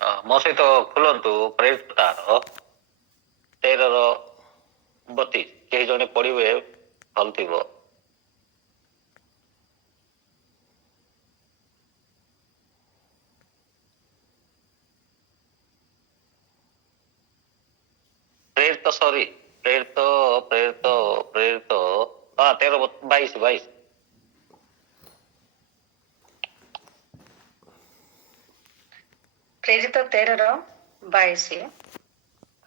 ମୋ ସହିତ ଖୋଲନ୍ତୁ ପ୍ରେରିତ ତାର 13:32 କେହି ଜଣେ ପଢିବେ ଭଲ ଥିବ। ପ୍ରେରିତ ସରି ପ୍ରେରିତ ପ୍ରେରିତ ପ୍ରେରିତ 13:22 ପ୍ରେରିତ 13:22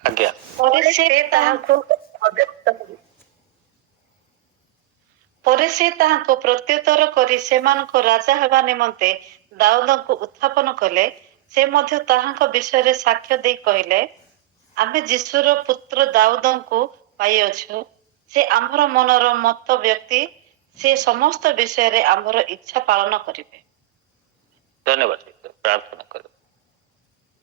ଆଜ୍ଞା। ପରେ ସେ ତାହାଙ୍କୁ ପ୍ରତ୍ୟୁତ୍ତର କରି ସେମାନଙ୍କ ରାଜା ହେବା ନିମନ୍ତେ ଦାଉଦଙ୍କୁ ଉତ୍ଥାପନ କଲେ। ସେ ମଧ୍ୟ ତାହାଙ୍କ ବିଷୟରେ ସାକ୍ଷ୍ୟ ଦେଇ କହିଲେ, ଆମେ ଯୀଶୁର ପୁତ୍ର ଦାଉଦଙ୍କୁ ପାଇଅଛୁ। ସେ ଆମ୍ଭର ମନର ମତ ବ୍ୟକ୍ତି, ସେ ସମସ୍ତ ବିଷୟରେ ଆମ୍ଭର ଇଚ୍ଛା ପାଳନ କରିବେ। ଧନ୍ୟବାଦ। ପ୍ରାର୍ଥନା କର।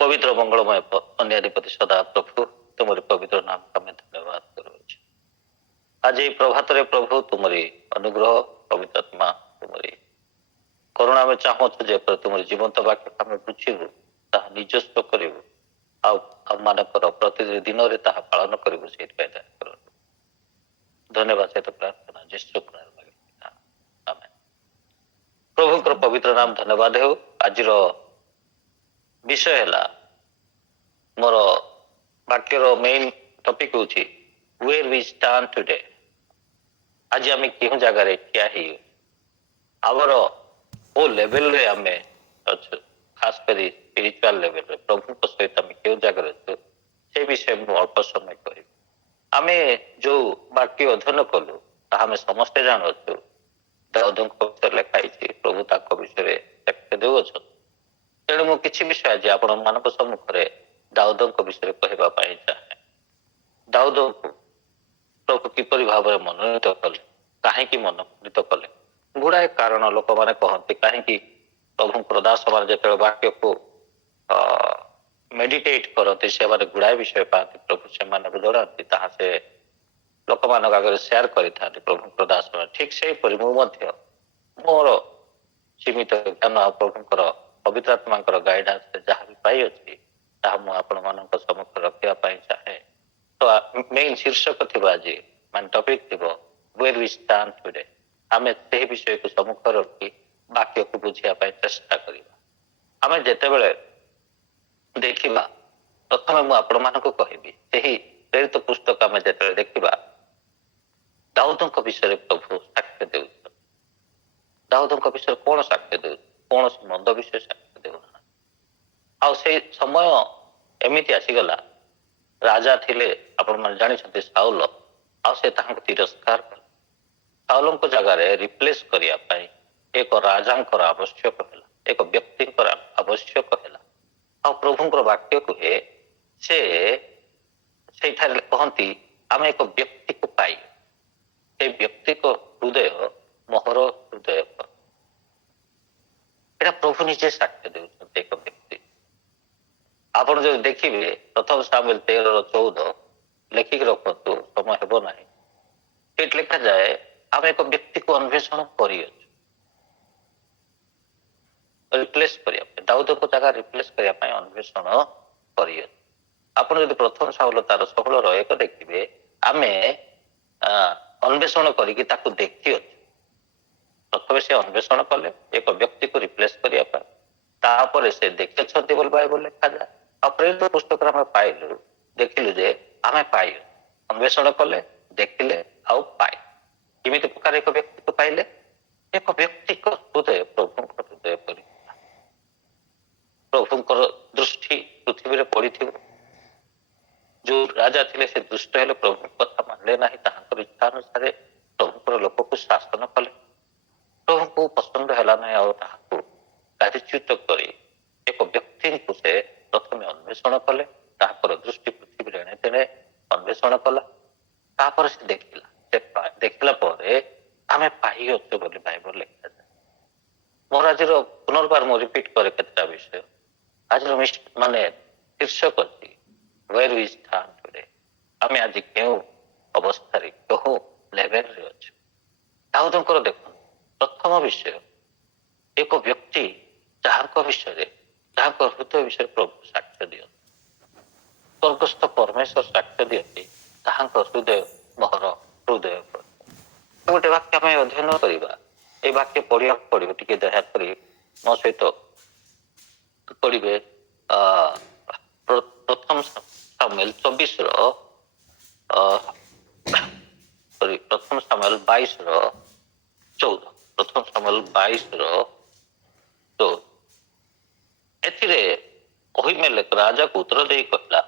ପବିତ୍ର ମଙ୍ଗଳମୟ ଅନ୍ୟାଧିପତି ସଦା ପ୍ରଭୁ, ତୁମରି ପବିତ୍ର ନାମ ଆମେ ଧନ୍ୟବାଦ କରୁଅଛୁ। ଆଜି ଏହି ପ୍ରଭାତରେ ପ୍ରଭୁ ତୁମରି ଅନୁଗ୍ରହ, ପବିତ୍ରାତ୍ମା ତୁମରି କରୁଣା ଆମେ ଚାହୁଁଛୁ ଯେ ତୁମରି ଜୀବନ୍ତ ବାକ୍ୟ ଆମେ ବୁଝିବୁ, ତାହା ନିଜସ୍ୱ କରିବୁ, ଆଉ ଆମମାନଙ୍କର ପ୍ରତିଦିନ ଦିନରେ ତାହା ପାଳନ କରିବୁ। ସେଇଥିପାଇଁ ଦୟା କରନ୍ତୁ। ଧନ୍ୟବାଦ ସହିତ ପ୍ରାର୍ଥନା ଯୀଶୁ ଆମେ ପ୍ରଭୁଙ୍କର ପବିତ୍ର ନାମ ଧନ୍ୟବାଦ ହେଉ। ଆଜିର ବିଷୟ ହେଲା, ମୋର ବାକ୍ୟର ମେନ୍ ଟପିକ ହେଉଛି where we stand today। ଆଜି ଆମେ କେଉଁ ଜାଗାରେ ଠିଆ ହେଇ ଆମର ଓ ଲେଭେଲରେ ଆମେ ଅଛୁ, ଖାସ କରି ସ୍ପିରିଚୁଆଲ ଲେଭେଲରେ ପ୍ରଭୁଙ୍କ ସହିତ ଆମେ କେଉଁ ଜାଗାରେ ଅଛୁ, ସେ ବିଷୟ ମୁଁ ଅଳ୍ପ ସମୟ କହିବି। ଆମେ ଯୋଉ ବାକ୍ୟ ଅଧ୍ୟୟନ କଲୁ ତାହା ଆମେ ସମସ୍ତେ ଜାଣୁଅଛୁ। ଦାଉଦଙ୍କ ବିଷୟରେ ଲେଖା ହେଇଛି, ପ୍ରଭୁ ତାଙ୍କ ବିଷୟରେ ସାକ୍ଷ୍ୟ ଦେଉଅଛନ୍ତି। ତେଣୁ ମୁଁ କିଛି ବିଷୟ ଆଜି ଆପଣମାନଙ୍କ ସମ୍ମୁଖରେ ଦାଉଦଙ୍କ ବିଷୟରେ କହିବା ପାଇଁ ଚାହେଁ। ଦାଉଦଙ୍କୁ ପ୍ରଭୁ କିପରି ଭାବରେ ମନୋନୀତ କଲେ, କାହିଁକି ମନୋନୀତ କଲେ? ଗୁଡ଼ାଏ କାରଣ ଲୋକମାନେ କହନ୍ତି। କାହିଁକି ପ୍ରଭୁଙ୍କର ଦାସମାନେ ଯେତେବେଳେ ବାକ୍ୟକୁ ମେଡିଟେଟ୍ କରନ୍ତି, ସେମାନେ ଗୁଡ଼ାଏ ବିଷୟ ପାଆନ୍ତି, ପ୍ରଭୁ ସେମାନଙ୍କୁ ଜଣାନ୍ତି, ତାହା ସେ ଲୋକମାନଙ୍କ ଆଗରେ ସେୟାର କରିଥାନ୍ତି ପ୍ରଭୁଙ୍କର ଦାସମାନେ। ଠିକ୍ ସେହିପରି ମୁଁ ମଧ୍ୟ ମୋର ସୀମିତ ଜ୍ଞାନ ଆଉ ପ୍ରଭୁଙ୍କର ପବିତ୍ରାତ୍ମାଙ୍କର ଗାଇଡାନ୍ସରେ ଯାହା ବି ପାଇଅଛି ତାହା ମୁଁ ଆପଣମାନଙ୍କ ସମ୍ମୁଖରେ ରଖିବା ପାଇଁ ଚାହେଁ। ତ ମେନ୍ ଶୀର୍ଷକ ଥିବ ଆଜି, ମାନେ ଟପିକ ଥିବ where we stand today। ଆମେ ସେହି ବିଷୟକୁ ସମ୍ମୁଖରେ ରଖି ବାକ୍ୟକୁ ବୁଝିବା ପାଇଁ ଚେଷ୍ଟା କରିବା। ଆମେ ଯେତେବେଳେ ଦେଖିବା, ପ୍ରଥମେ ମୁଁ ଆପଣମାନଙ୍କୁ କହିବି, ସେହି ପ୍ରେରିତ ପୁସ୍ତକ ଆମେ ଯେତେବେଳେ ଦେଖିବା, ଦାଉଦଙ୍କ ବିଷୟରେ ପ୍ରଭୁ ସାକ୍ଷ୍ୟ ଦେଉଛନ୍ତି। ଦାଉଦଙ୍କ ବିଷୟରେ କଣ ସାକ୍ଷ୍ୟ ଦେଉଛି? କୌଣସି ମନ୍ଦ ବିଷୟ ସାକ୍ଷ୍ୟ ଦେଉନାହାନ୍ତି। ଆଉ ସେଇ ସମୟ ଏମିତି ଆସିଗଲା, ରାଜା ଥିଲେ ଆପଣମାନେ ଜାଣିଛନ୍ତି ସାଉଲ, ଆଉ ସେ ତାହାଙ୍କୁ ତିରସ୍କାର କଲେ। ସାଉଲଙ୍କ ଜାଗାରେ ରିପ୍ଲେସ କରିବା ପାଇଁ ଏକ ରାଜାଙ୍କର ଆବଶ୍ୟକ ହେଲା, ଏକ ବ୍ୟକ୍ତିଙ୍କର ଆବଶ୍ୟକ ହେଲା। ଆଉ ପ୍ରଭୁଙ୍କର ବାକ୍ୟ କୁହେ, ସେ ସେଇଠାରେ କହନ୍ତି ଆମେ ଏକ ବ୍ୟକ୍ତିକୁ ପାଇ, ସେ ବ୍ୟକ୍ତିଙ୍କ ହୃଦୟ ମୋହର ହୃଦୟ। ଏଇଟା ପ୍ରଭୁ ନିଜେ ସାକ୍ଷ୍ୟ ଦେଉଛନ୍ତି ଏକ ବ୍ୟକ୍ତି। ଆପଣ ଯଦି ଦେଖିବେ ପ୍ରଥମ ସାମୁଏଲ 13:14 ଲେଖିକି ରଖନ୍ତୁ, ସମୟ ହେବ ନାହିଁ। ସେଠି ଲେଖାଯାଏ ଆମେ ଏକ ବ୍ୟକ୍ତିକୁ ଅନ୍ୱେଷଣ କରିଅଛୁ, ରିପ୍ଲେସ କରିବା ପାଇଁ, ଦାଉଦଙ୍କ ଜାଗା ରିପ୍ଲେସ କରିବା ପାଇଁ ଅନ୍ୱେଷଣ କରିଅଛୁ। ଆପଣ ଯଦି ପ୍ରଥମ ସାମୁଏଲ 16:1 ଦେଖିବେ, ଆମେ ଅନ୍ୱେଷଣ କରିକି ତାକୁ ଦେଖିଅଛୁ। ପ୍ରଥମେ ସେ ଅନ୍ୱେଷଣ କଲେ ଏକ ବ୍ୟକ୍ତିକୁ ରିପ୍ଲେସ କରିବା ପାଇଁ, ତାପରେ ସେ ଦେଖିଛନ୍ତି ବୋଲି ବାଇବଲ ଲେଖାଯାଏ। ଆଉ ପ୍ରେରିତ ପୁସ୍ତକରେ ଆମେ ପାଇଲୁ, ଦେଖିଲୁ ଯେ ଆମେ ପାଇଲୁ, ଅନ୍ୱେଷଣ କଲେ, ଦେଖିଲେ ଆଉ ପାଇଲେ। କେମିତି ପ୍ରକାର ଏକ ବ୍ୟକ୍ତିକୁ ପାଇଲେ? ଏକ ବ୍ୟକ୍ତିଙ୍କ ହୃଦୟ ପ୍ରଭୁଙ୍କ ହୃଦୟ ପରି। ପ୍ରଭୁଙ୍କର ଦୃଷ୍ଟି ପୃଥିବୀରେ ପଡିଥିବ। ଯୋଉ ରାଜା ଥିଲେ ସେ ଦୁଷ୍ଟ ହେଲେ, ପ୍ରଭୁଙ୍କ କଥା ମାନିଲେ ନାହିଁ, ତାହାଙ୍କର ଇଚ୍ଛା ଅନୁସାରେ ପ୍ରଭୁଙ୍କର ଲୋକକୁ ଶାସନ କଲେ। ପ୍ରଭୁଙ୍କୁ ପସନ୍ଦ ହେଲା ନାହିଁ, ଆଉ ତାହାକୁ ଗାଦିଚ୍ୟୁତ କରି ଏକ ବ୍ୟକ୍ତିଙ୍କୁ ସେ ପ୍ରଥମେ ଅନ୍ୱେଷଣ କଲେ। ତାହାଙ୍କର ଦୃଷ୍ଟି ପୃଥିବୀରେ ଏଣେ ତେଣେ ଅନ୍ୱେଷଣ କଲା। ତାପରେ ସେ ଦେଖିଲା, ସେ ଦେଖିଲା ପରେ ଆମେ ପାଇଅଛୁ ବୋଲି ବାଇବଲ ଲେଖାଯାଏ। ମୋର ଆଜିର ପୁନର୍ବାର ମୁଁ ରିପିଟ କରେ କେତେଟା ବିଷୟ। ଆଜିର ମାନେ ଶୀର୍ଷକ ଅଛି where we stand today। ଆମେ ଆଜି କେଉଁ ଅବସ୍ଥାରେ, କେଉଁ ଲେଭେଲରେ ଅଛୁ? ଦାଉଦଙ୍କର ଦେଖନ୍ତୁ ପ୍ରଥମ ବିଷୟ, ଏକ ବ୍ୟକ୍ତି ଯାହାଙ୍କ ବିଷୟରେ ଯାହାଙ୍କ ହୃଦୟ ବିଷୟରେ ପ୍ରଭୁ ସାକ୍ଷ୍ୟ ଦିଅନ୍ତି, ସ୍ୱର୍ଗସ୍ଥ ପରମେଶ୍ୱର ସାକ୍ଷ୍ୟ ଦିଅନ୍ତି ତାହାଙ୍କ ହୃଦୟ ମୋହର ହୃଦୟ। ଗୋଟେ ବାକ୍ୟ ଆମେ ଅଧ୍ୟୟନ କରିବା, এই ବାକ୍ୟ ପଢିବାକୁ ପଡିବ, ଟିକେ ଦୟାକରି ମୋ ସହିତ ପଢିବେ। ପ୍ରଥମ ସାମୁଏଲ 24 ପ୍ରଥମ ସାମୁଏଲ 22:14, ପ୍ରଥମ ସାମୁଏଲ 22:14। ଏଥିରେ ଅହିମେଲେକ ରାଜାକୁ ଉତ୍ତର ଦେଇ କହିଲା,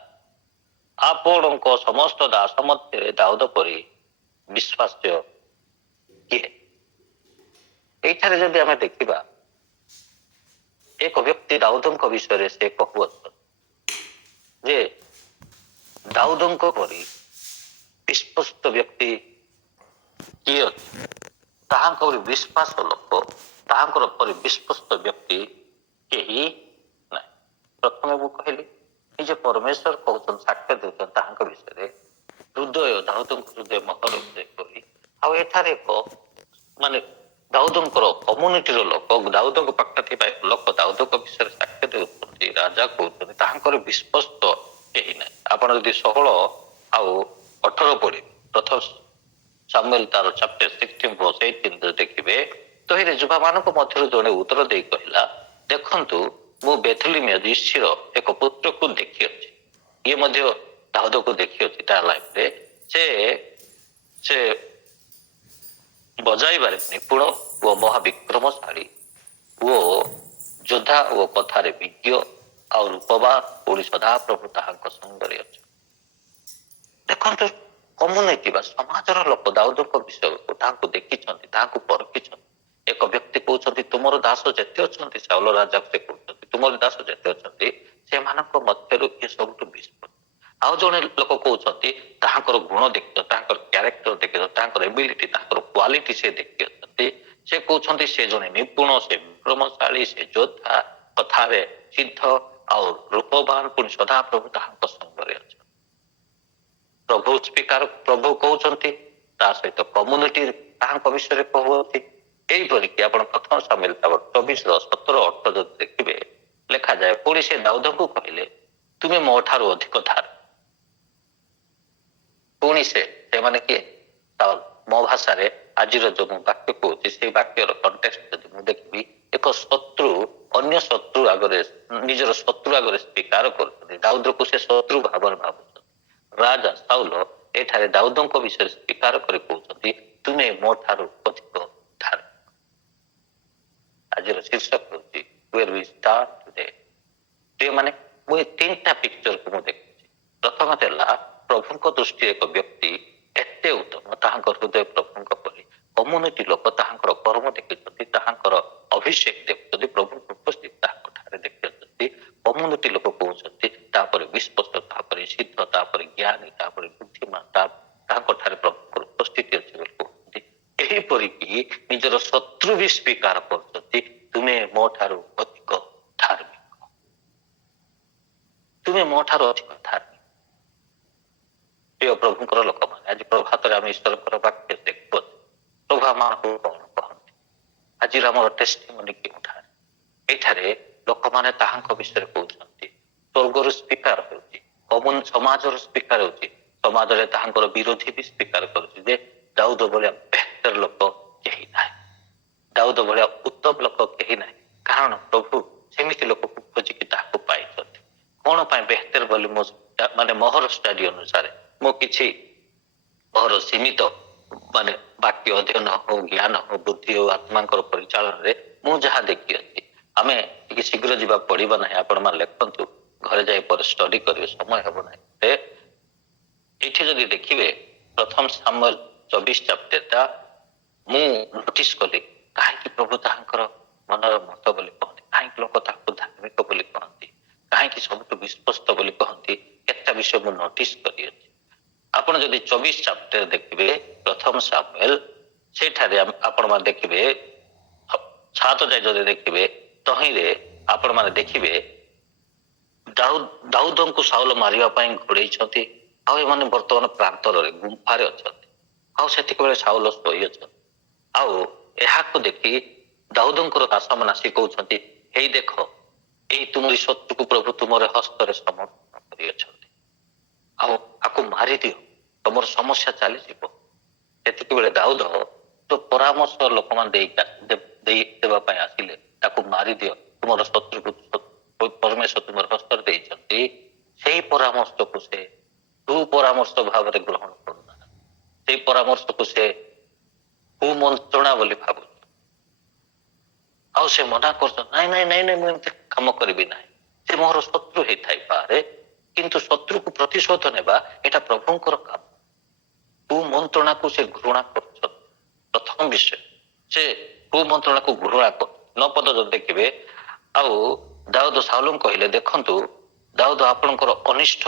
ଆପଣଙ୍କ ସମସ୍ତ ଦାସ ମଧ୍ୟରେ ଦାଉଦ ପରି ବିଶ୍ୱାସ୍ୟ କିଏ? ଏଇଠାରେ ଯଦି ଆମେ ଦେଖିବା, ଏକ ବ୍ୟକ୍ତି ଦାଉଦଙ୍କ ବିଷୟରେ ସେ କହୁଅଛନ୍ତି ଯେ ଦାଉଦଙ୍କ ପରି ବିଶ୍ୱସ୍ତ ବ୍ୟକ୍ତି କିଏ ଅଛି? ତାହାଙ୍କ ପରି ବିଶ୍ୱାସ ଲୋକ, ତାହାଙ୍କର ପରି ବିଶ୍ୱସ୍ତ ବ୍ୟକ୍ତି କେହି ନାହିଁ। ପ୍ରଥମେ ମୁଁ କହିଲି ନିଜେ ପରମେଶ୍ୱର କହୁଛନ୍ତି, ସାକ୍ଷ୍ୟ ଦେଉଛନ୍ତି ତାହାଙ୍କ ବିଷୟରେ, ହୃଦୟ ଦାଉଦଙ୍କ ହୃଦୟ ମହର ହୃଦୟ କରି। ଆଉ ଏଠାରେ ଏକ ମାନେ ଦାଉଦଙ୍କର କମ୍ୟୁନିଟିର ଲୋକ, ଦାଉଦଙ୍କ ପାଖରେ ଥିବା ଲୋକ ଦାଉଦଙ୍କ ବିଷୟରେ ସାକ୍ଷ୍ୟ ଦେଉଛନ୍ତି, ରାଜା କହୁଛନ୍ତି ତାହାଙ୍କର ବିଶ୍ୱସ୍ତ କେହି ନାହିଁ। ଆପଣ ଯଦି 16-18 ପଢିବେ, ପ୍ରଥମ ସାମୁଏଲ ତାର ଚାପ୍ଟର 16:18 ଦେଖିବେ, ତହିଁରେ ଯୁବାମାନଙ୍କ ମଧ୍ୟରୁ ଜଣେ ଉତ୍ତର ଦେଇ କହିଲା, ଦେଖନ୍ତୁ ମୁଁ ବେଥଲେହେମ ଯିଶିର ଏକ ପୁତ୍ରକୁ ଦେଖିଅଛି। ଇଏ ମଧ୍ୟ ଦାଉଦକୁ ଦେଖିଅଛି ତା ଲାଇଫରେ। ସେ ବଜାଇବାରେ ନିପୁଣ ଓ ମହାବିକ୍ରମଶାଳୀ ଓ ଯୋଦ୍ଧା ଓ କଥାରେ ବିଜ୍ଞ, ଆଉ ରୂପବାନ, ପୁଣି ସଦାପ୍ରଭୁ ତାହାଙ୍କ ସଙ୍ଗରେ ଅଛି। ଦେଖନ୍ତୁ କମ୍ୟୁନିଟି ବା ସମାଜର ଲୋକ ଦାଉଦଙ୍କ ବିଷୟକୁ ତାହାଙ୍କୁ ଦେଖିଛନ୍ତି, ତାହାଙ୍କୁ ପରଖିଛନ୍ତି। ଏକ ବ୍ୟକ୍ତି କହୁଛନ୍ତି ତୁମର ଦାସ ଯେତେ ଅଛନ୍ତି, ସାଉଲ ରାଜା ସେ କହୁଛନ୍ତି ତୁମର ଦାସ ଯେତେ ଅଛନ୍ତି ସେମାନଙ୍କ ମଧ୍ୟରୁ ଏ ସବୁଠୁ ବିଶ୍ୱସ୍ତ। ଆଉ ଜଣେ ଲୋକ କହୁଛନ୍ତି ତାହାଙ୍କର ଗୁଣ ଦେଖିଛ, ତାହାଙ୍କର କ୍ୟାରେକ୍ଟର ଦେଖିଛ, ତାହାଙ୍କର ଏବିଲିଟି, ତାଙ୍କର କ୍ୱାଲିଟି ସେ ଦେଖିଅଛନ୍ତି। ସେ କହୁଛନ୍ତି ସେ ଜଣେ ନିପୁଣ, ସେ ବିକ୍ରମଶାଳୀ, ସେ ଯୋଦ୍ଧା, କଥାରେ ସିଦ୍ଧ ଆଉ ରୂପବାନ, ପୁଣି ସଦାପ୍ରଭୁ ତାହାଙ୍କ ସଙ୍ଗରେ ଅଛନ୍ତି। ପ୍ରଭୁ କହୁଛନ୍ତି, ତା ସହିତ କମ୍ୟୁନିଟି ତାହାଙ୍କ ବିଷୟରେ କହୁଅଛି। ଏଇପରିକି ଆପଣ ପ୍ରଥମ ସାମୁଏଲ 24:17-18 ଯଦି ଦେଖିବେ, ଲେଖାଯାଏ, ପୁଣି ସେ ଦାଉଦଙ୍କୁ କହିଲେ, ତୁମେ ମୋ ଠାରୁ ଅଧିକ ଧାର। ପୁଣି ସେମାନେ କିଏ? ସାଉଲ। ମୋ ଭାଷାରେ ଆଜିର ଯୋଉ ମୁଁ ବାକ୍ୟ କହୁଛି, ସେଇ ବାକ୍ୟର କଣ୍ଟେକ୍ସଟ ଯଦି ମୁଁ ଦେଖିବି, ଏକ ଶତ୍ରୁ ଅନ୍ୟ ଶତ୍ରୁ ଆଗରେ, ନିଜର ଶତ୍ରୁ ଆଗରେ ସ୍ୱୀକାର କରୁଛନ୍ତି, ଦାଉଦକୁ ସେ ଶତ୍ରୁ ଭାବରେ ଭାବୁଛନ୍ତି। ରାଜା ସାଉଲ ଏଠାରେ ଦାଉଦଙ୍କ ବିଷୟରେ ସ୍ୱୀକାର କରି କହୁଛନ୍ତି, ତୁମେ ମୋ ଠାରୁ ଅଧିକ ଧାର୍ମିକ। ଆଜିର ଶୀର୍ଷକ ହେଉଛି where we start today। ମାନେ ମୁଁ ଏ 3ଟା ପିକ୍ଚରକୁ ମୁଁ ଦେଖୁଛି। ପ୍ରଥମତ ହେଲା ପ୍ରଭୁଙ୍କ ଦୃଷ୍ଟିରେ ଏକ ବ୍ୟକ୍ତି ଏତେ ଉତ୍ତମ, ତାହାଙ୍କ ହୃଦୟ ପ୍ରଭୁଙ୍କ ପରି। କମ୍ୟୁନିଟି ଲୋକ ତାହାଙ୍କର କର୍ମ ଦେଖିଛନ୍ତି, ତାହାଙ୍କର ଅଭିଷେକ ଦେଖୁଛନ୍ତି, ପ୍ରଭୁଙ୍କ ଉପସ୍ଥିତି ତାହାଙ୍କ ଠାରେ ଦେଖିଛନ୍ତି। କମ୍ୟୁନିଟି ଲୋକ କହୁଛନ୍ତି ତାପରେ ବିଶ୍ୱସ୍ତ, ତାପରେ ସିଦ୍ଧ, ତାପରେ ଜ୍ଞାନୀ, ତାପରେ ବୁଦ୍ଧିମାନ, ତାହାଙ୍କ ଠାରେ ପ୍ରଭୁଙ୍କର ଉପସ୍ଥିତି ଅଛି ବୋଲି କହୁଛନ୍ତି। ଏହିପରିକି ନିଜର ଶତ୍ରୁ ବି ସ୍ୱୀକାର କରୁଛନ୍ତି, ତୁମେ ମୋ ଠାରୁ ଅଧିକ ଧାର୍ମିକ, ତୁମେ ମୋ ଠାରୁ ଅଧିକ ଧାର୍ମିକ। ପ୍ରିୟ ପ୍ରଭୁଙ୍କର ଲୋକମାନେ, ଆଜି ପ୍ରଭାତରେ ଆମେ ଈଶ୍ୱରଙ୍କର ବାକ୍ୟ ଦେଖୁଅଛୁ। ପ୍ରଭୁ ଆମମାନଙ୍କୁ କଣ କହନ୍ତି? ଆଜିର ଆମର ଟେଷ୍ଟିମୋନି କେଉଁଠାରେ? ଏଠାରେ ଲୋକମାନେ ତାହାଙ୍କ ବିଷୟରେ କହୁଛନ୍ତି, ସ୍ୱର୍ଗରୁ ସ୍ୱୀକାର ହେଉଛି, ସମାଜର ସ୍ୱୀକାର ହେଉଛି, ସମାଜରେ ତାହାଙ୍କର ବିରୋଧୀ ବି ସ୍ୱୀକାର କରୁଛି ଯେ ଦାଉଦ ଭଳିଆ ବେହତର ଲୋକ କେହି ନାହିଁ, ଦାଉଦ ଭଳିଆ ଉତ୍ତମ ଲୋକ କେହି ନାହିଁ। କାରଣ ପ୍ରଭୁ ସେମିତି ଲୋକକୁ ଖୋଜିକି ତାହାକୁ ପାଇଛନ୍ତି। କଣ ପାଇଁ ବେହତର ବୋଲି ମୋ ମୋହର ଷ୍ଟଡି ଅନୁସାରେ ମୁଁ କିଛି ମୋର ସୀମିତ ବାକ୍ୟ ଅଧ୍ୟୟନ ହଉ, ଜ୍ଞାନ ହଉ, ବୁଦ୍ଧି ହଉ, ଆତ୍ମାଙ୍କର ପରିଚାଳନାରେ ମୁଁ ଯାହା ଦେଖିଅଛି, ଆମେ ଟିକେ ଶୀଘ୍ର ଯିବାକୁ ପଡିବ ନାହିଁ। ଆପଣମାନେ ଲେଖନ୍ତୁ, ଘରେ ଯାଇ ପରେ ଷ୍ଟଡି କରିବେ, ସମୟ ହେବ ନାହିଁ। ଏଇଠି ଯଦି ଦେଖିବେ ପ୍ରଥମ ସାମୁଏଲ 24 ଚାପ୍ଟରଟା ମୁଁ ନୋଟିସ କଲି, କାହିଁକି ପ୍ରଭୁ ତାହାଙ୍କର ମନର ମତ ବୋଲି କହନ୍ତି, କାହିଁକି ଲୋକ ତାହାକୁ ଧାର୍ମିକ ବୋଲି କହନ୍ତି, କାହିଁକି ସବୁଠୁ ବିଶ୍ୱସ୍ତ ବୋଲି କହନ୍ତି, କେତେଟା ବିଷୟ ମୁଁ ନୋଟିସ କରିଅଛି। ଆପଣ ଯଦି 24 ଚାପ୍ଟର ଦେଖିବେ ପ୍ରଥମ ସାମୁଏଲ, ସେଠାରେ ଆପଣମାନେ ଦେଖିବେ 7 ଯାଏ ଯଦି ଦେଖିବେ, ତହିଁରେ ଆପଣମାନେ ଦେଖିବେ ଦାଉଦଙ୍କୁ ସାଉଲ ମାରିବା ପାଇଁ ଘୋଡେଇଛନ୍ତି। ଆଉ ଏମାନେ ବର୍ତ୍ତମାନ ପ୍ରାନ୍ତରରେ ଗୁମ୍ଫାରେ ଅଛନ୍ତି। ଆଉ ସେତିକିବେଳେ ସାଉଲ ଶୋଇଅଛନ୍ତି। ଆଉ ଏହାକୁ ଦେଖି ଦାଉଦଙ୍କର ଦାସମାନେ ଆସି କହୁଛନ୍ତି, ହେଇ ଦେଖ ଏଇ ତୁମରି ଶତ୍ରୁକୁ ପ୍ରଭୁ ତୁମର ହସ୍ତରେ ସମର୍ପଣ କରିଅଛନ୍ତି, ଆଉ ଆକୁ ମାରିଦିଅ, ତମର ସମସ୍ୟା ଚାଲିଯିବ। ସେତିକି ବେଳେ ଦାଉଦ ଯୋଉ ପରାମର୍ଶ ଲୋକମାନେ ଦେବା ପାଇଁ ଆସିଲେ, ତାକୁ ମାରିଦିଅ, ତୁମର ଶତ୍ରୁକୁ ପରମେଶ୍ୱର ତୁମର ହସ୍ତରେ ଦେଇଛନ୍ତି, ସେଇ ପରାମର୍ଶକୁ ସେ ସୁପରାମର୍ଶ ଭାବରେ ଗ୍ରହଣ କରୁନାହାନ୍ତି। ସେଇ ପରାମର୍ଶକୁ ସେ କୁମନ୍ତ୍ରଣା ବୋଲି ଭାବୁଛି, ଆଉ ସେ ମନା କରୁଛନ୍ତି, ନାଇଁ ନାଇଁ ନାଇଁ ନାଇଁ, ମୁଁ ଏମିତି କାମ କରିବି ନାହିଁ। ସେ ମୋର ଶତ୍ରୁ ହେଇଥାଇପାରେ, କିନ୍ତୁ ଶତ୍ରୁକୁ ପ୍ରତିଶୋଧ ନେବା ଏଇଟା ପ୍ରଭୁଙ୍କର କାମ। କୁମନ୍ତ୍ରଣାକୁ ସେ ଘୃଣା କରୁଛନ୍ତି। ପ୍ରଥମ ବିଷୟ, ସେ କୁମନ୍ତ୍ରଣାକୁ ଘୃଣା କରୁ। 9 ପଦ ଯଦି ଦେଖିବେ, ଆଉ ଦାଉଦ ସାଉଲଙ୍କୁ କହିଲେ, ଦେଖନ୍ତୁ ଦାଉଦ ଆପଣଙ୍କର ଅନିଷ୍ଟ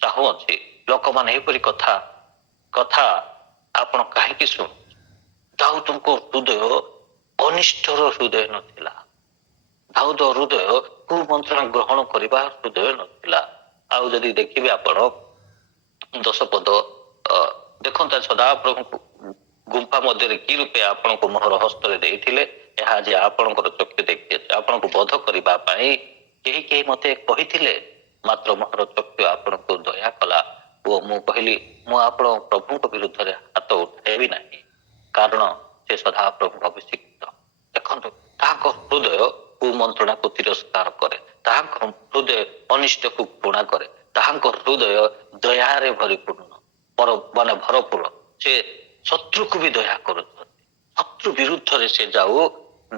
ଚାହୁଁଅଛି, ଲୋକମାନେ ଏପରି କଥା ଆପଣ କାହିଁକି ଶୁଣୁ? ଦାଉଦଙ୍କ ହୃଦୟ ଅନିଷ୍ଟର ହୃଦୟ ନଥିଲା। ଦାଉଦ ହୃଦୟ କୁମନ୍ତ୍ରଣା ଗ୍ରହଣ କରିବା ହୃଦୟ ନଥିଲା। ଆଉ ଯଦି ଦେଖିବେ ଆପଣ 10 ପଦ ଦେଖନ୍ତୁ, ସଦାପ୍ରଭୁଙ୍କୁ ଗୁମ୍ଫା ମଧ୍ୟରେ କି ରୂପେ ଆପଣଙ୍କୁ ମୋହର ହସ୍ତରେ ଦେଇଥିଲେ, ଏହା ଯେ ଆପଣଙ୍କର ଚକ୍ଷୁ ଦେଖିଅଛି। ଆପଣଙ୍କୁ ବଧ କରିବା ପାଇଁ କେହି କେହି ମତେ କହିଥିଲେ, ମାତ୍ର ମୋହର ଚକ୍ଷୁ ଆପଣଙ୍କୁ ଦୟା କଲା ଓ ମୁଁ କହିଲି, ମୁଁ ଆପଣ ପ୍ରଭୁଙ୍କ ବିରୁଦ୍ଧରେ ହାତ ଉଠାଇବି ନାହିଁ, କାରଣ ସେ ସଦାପ୍ରଭୁଙ୍କ ଅଭିଷିକ୍ତ। ଦେଖନ୍ତୁ, ତାହାଙ୍କ ହୃଦୟ କୁମନ୍ତ୍ରଣାକୁ ତିରସ୍କାର କରେ, ତାହାଙ୍କ ହୃଦୟ ଅନିଷ୍ଟକୁ ଘୃଣା କରେ, ତାହାଙ୍କ ହୃଦୟ ଦୟାରେ ଭରିପୂର୍ଣ୍ଣ, ଭରପୂର। ସେ ଶତ୍ରୁକୁ ବି ଦୟା କରୁଛନ୍ତି, ଶତ୍ରୁ ବିରୁଦ୍ଧରେ ସେ ଯାଉ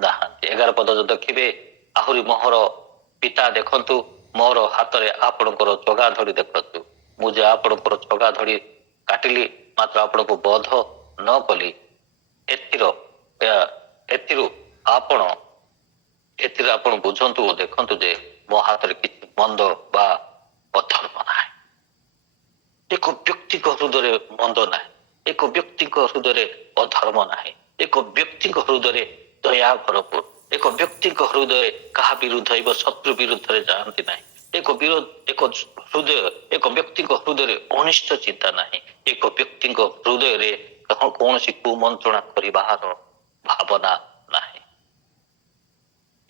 ନାହାନ୍ତି। 11 ପଦ ଦେଖିବେ, ଆହୁରି ମୋହର ପିତା ଦେଖନ୍ତୁ, ମୋର ହାତରେ ଆପଣଙ୍କର ଚଗା ଧଡ଼ି ଦେଖନ୍ତୁ। ମୁଁ ଯେ ଆପଣଙ୍କର ଚଗା ଧଡ଼ି କାଟିଲି, ମାତ୍ର ଆପଣଙ୍କୁ ବଧ ନ କଲି, ଏଥିରୁ ଆପଣ ବୁଝନ୍ତୁ ଓ ଦେଖନ୍ତୁ ଯେ ମୋ ହାତରେ କିଛି ମନ୍ଦ ବା ଅଧର୍ମ ନାହିଁ। ଏକ ବ୍ୟକ୍ତିଙ୍କ ହୃଦୟରେ ମନ୍ଦ ନାହିଁ, ଏକ ବ୍ୟକ୍ତିଙ୍କ ହୃଦୟରେ ଅଧର୍ମ ନାହିଁ, ଏକ ବ୍ୟକ୍ତିଙ୍କ ହୃଦୟରେ ଦୟା ଭରପୁର, ଏକ ବ୍ୟକ୍ତିଙ୍କ ହୃଦୟରେ କାହା ବିରୁଦ୍ଧ ଶତ୍ରୁ ବିରୁଦ୍ଧରେ ଯାଆନ୍ତି ନାହିଁ, ଏକ ବ୍ୟକ୍ତିଙ୍କ ହୃଦୟରେ ଅନିଷ୍ଟ ଚିନ୍ତା ନାହିଁ, ଏକ ବ୍ୟକ୍ତିଙ୍କ ହୃଦୟରେ କୌଣସି କୁମନ୍ତ୍ରଣା କରିବାର ଭାବନା ନାହିଁ।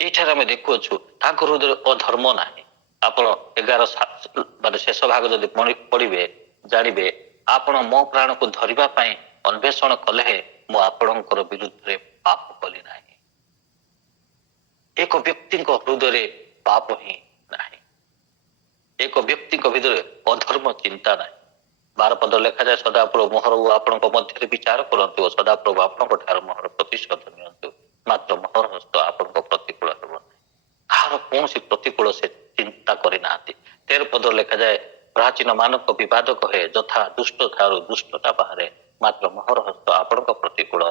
ଏଇଠାରେ ଆମେ ଦେଖୁଅଛୁ ତାଙ୍କ ହୃଦୟରେ ଅଧର୍ମ ନାହିଁ। ଆପଣ 11 ଶେଷ ଭାଗ ଯଦି ପଢିବେ, ଜାଣିବେ, ଆପଣ ମୋ ପ୍ରାଣକୁ ଧରିବା ପାଇଁ ଅନ୍ୱେଷଣ କଲେ, ମୁଁ ଆପଣଙ୍କର ବିରୁଦ୍ଧରେ ପାପ କଲି ନାହିଁ। ଏକ ବ୍ୟକ୍ତିଙ୍କ ହୃଦୟରେ ପାପ ହିଁ ନାହିଁ, ଏକ ବ୍ୟକ୍ତିଙ୍କ ଭିତରେ ଅଧର୍ମ ଚିନ୍ତା ନାହିଁ। 12 ପଦ ଲେଖାଯାଏ, ସଦାପ୍ରଭୁ ମୋହର ଓ ଆପଣଙ୍କ ମଧ୍ୟରେ ବିଚାର କରନ୍ତୁ ଓ ସଦାପ୍ରଭୁ ଆପଣଙ୍କ ଠାରୁ ମୋହର ପ୍ରତିଶୋଧ ନିଅନ୍ତୁ, ମାତ୍ର ମୋହର ହସ୍ତ ଆପଣଙ୍କ ପ୍ରତିକୂଳ ହେବ ନାହିଁ। କାହାର କୌଣସି ପ୍ରତିକୂଳ ସେ ଚିନ୍ତା କରିନାହାନ୍ତି। 13 ପଦ ଲେଖାଯାଏ, ପ୍ରାଚୀନ ମାନଙ୍କ ବିବାଦ କହେ, ଯଥା ଦୁଷ୍ଟ ଠାରୁ ଦୁଷ୍ଟତା ବାହାରେ, ମାତ୍ର ମୋହର ହସ୍ତ ଆପଣଙ୍କ ପ୍ରତିକୂଳ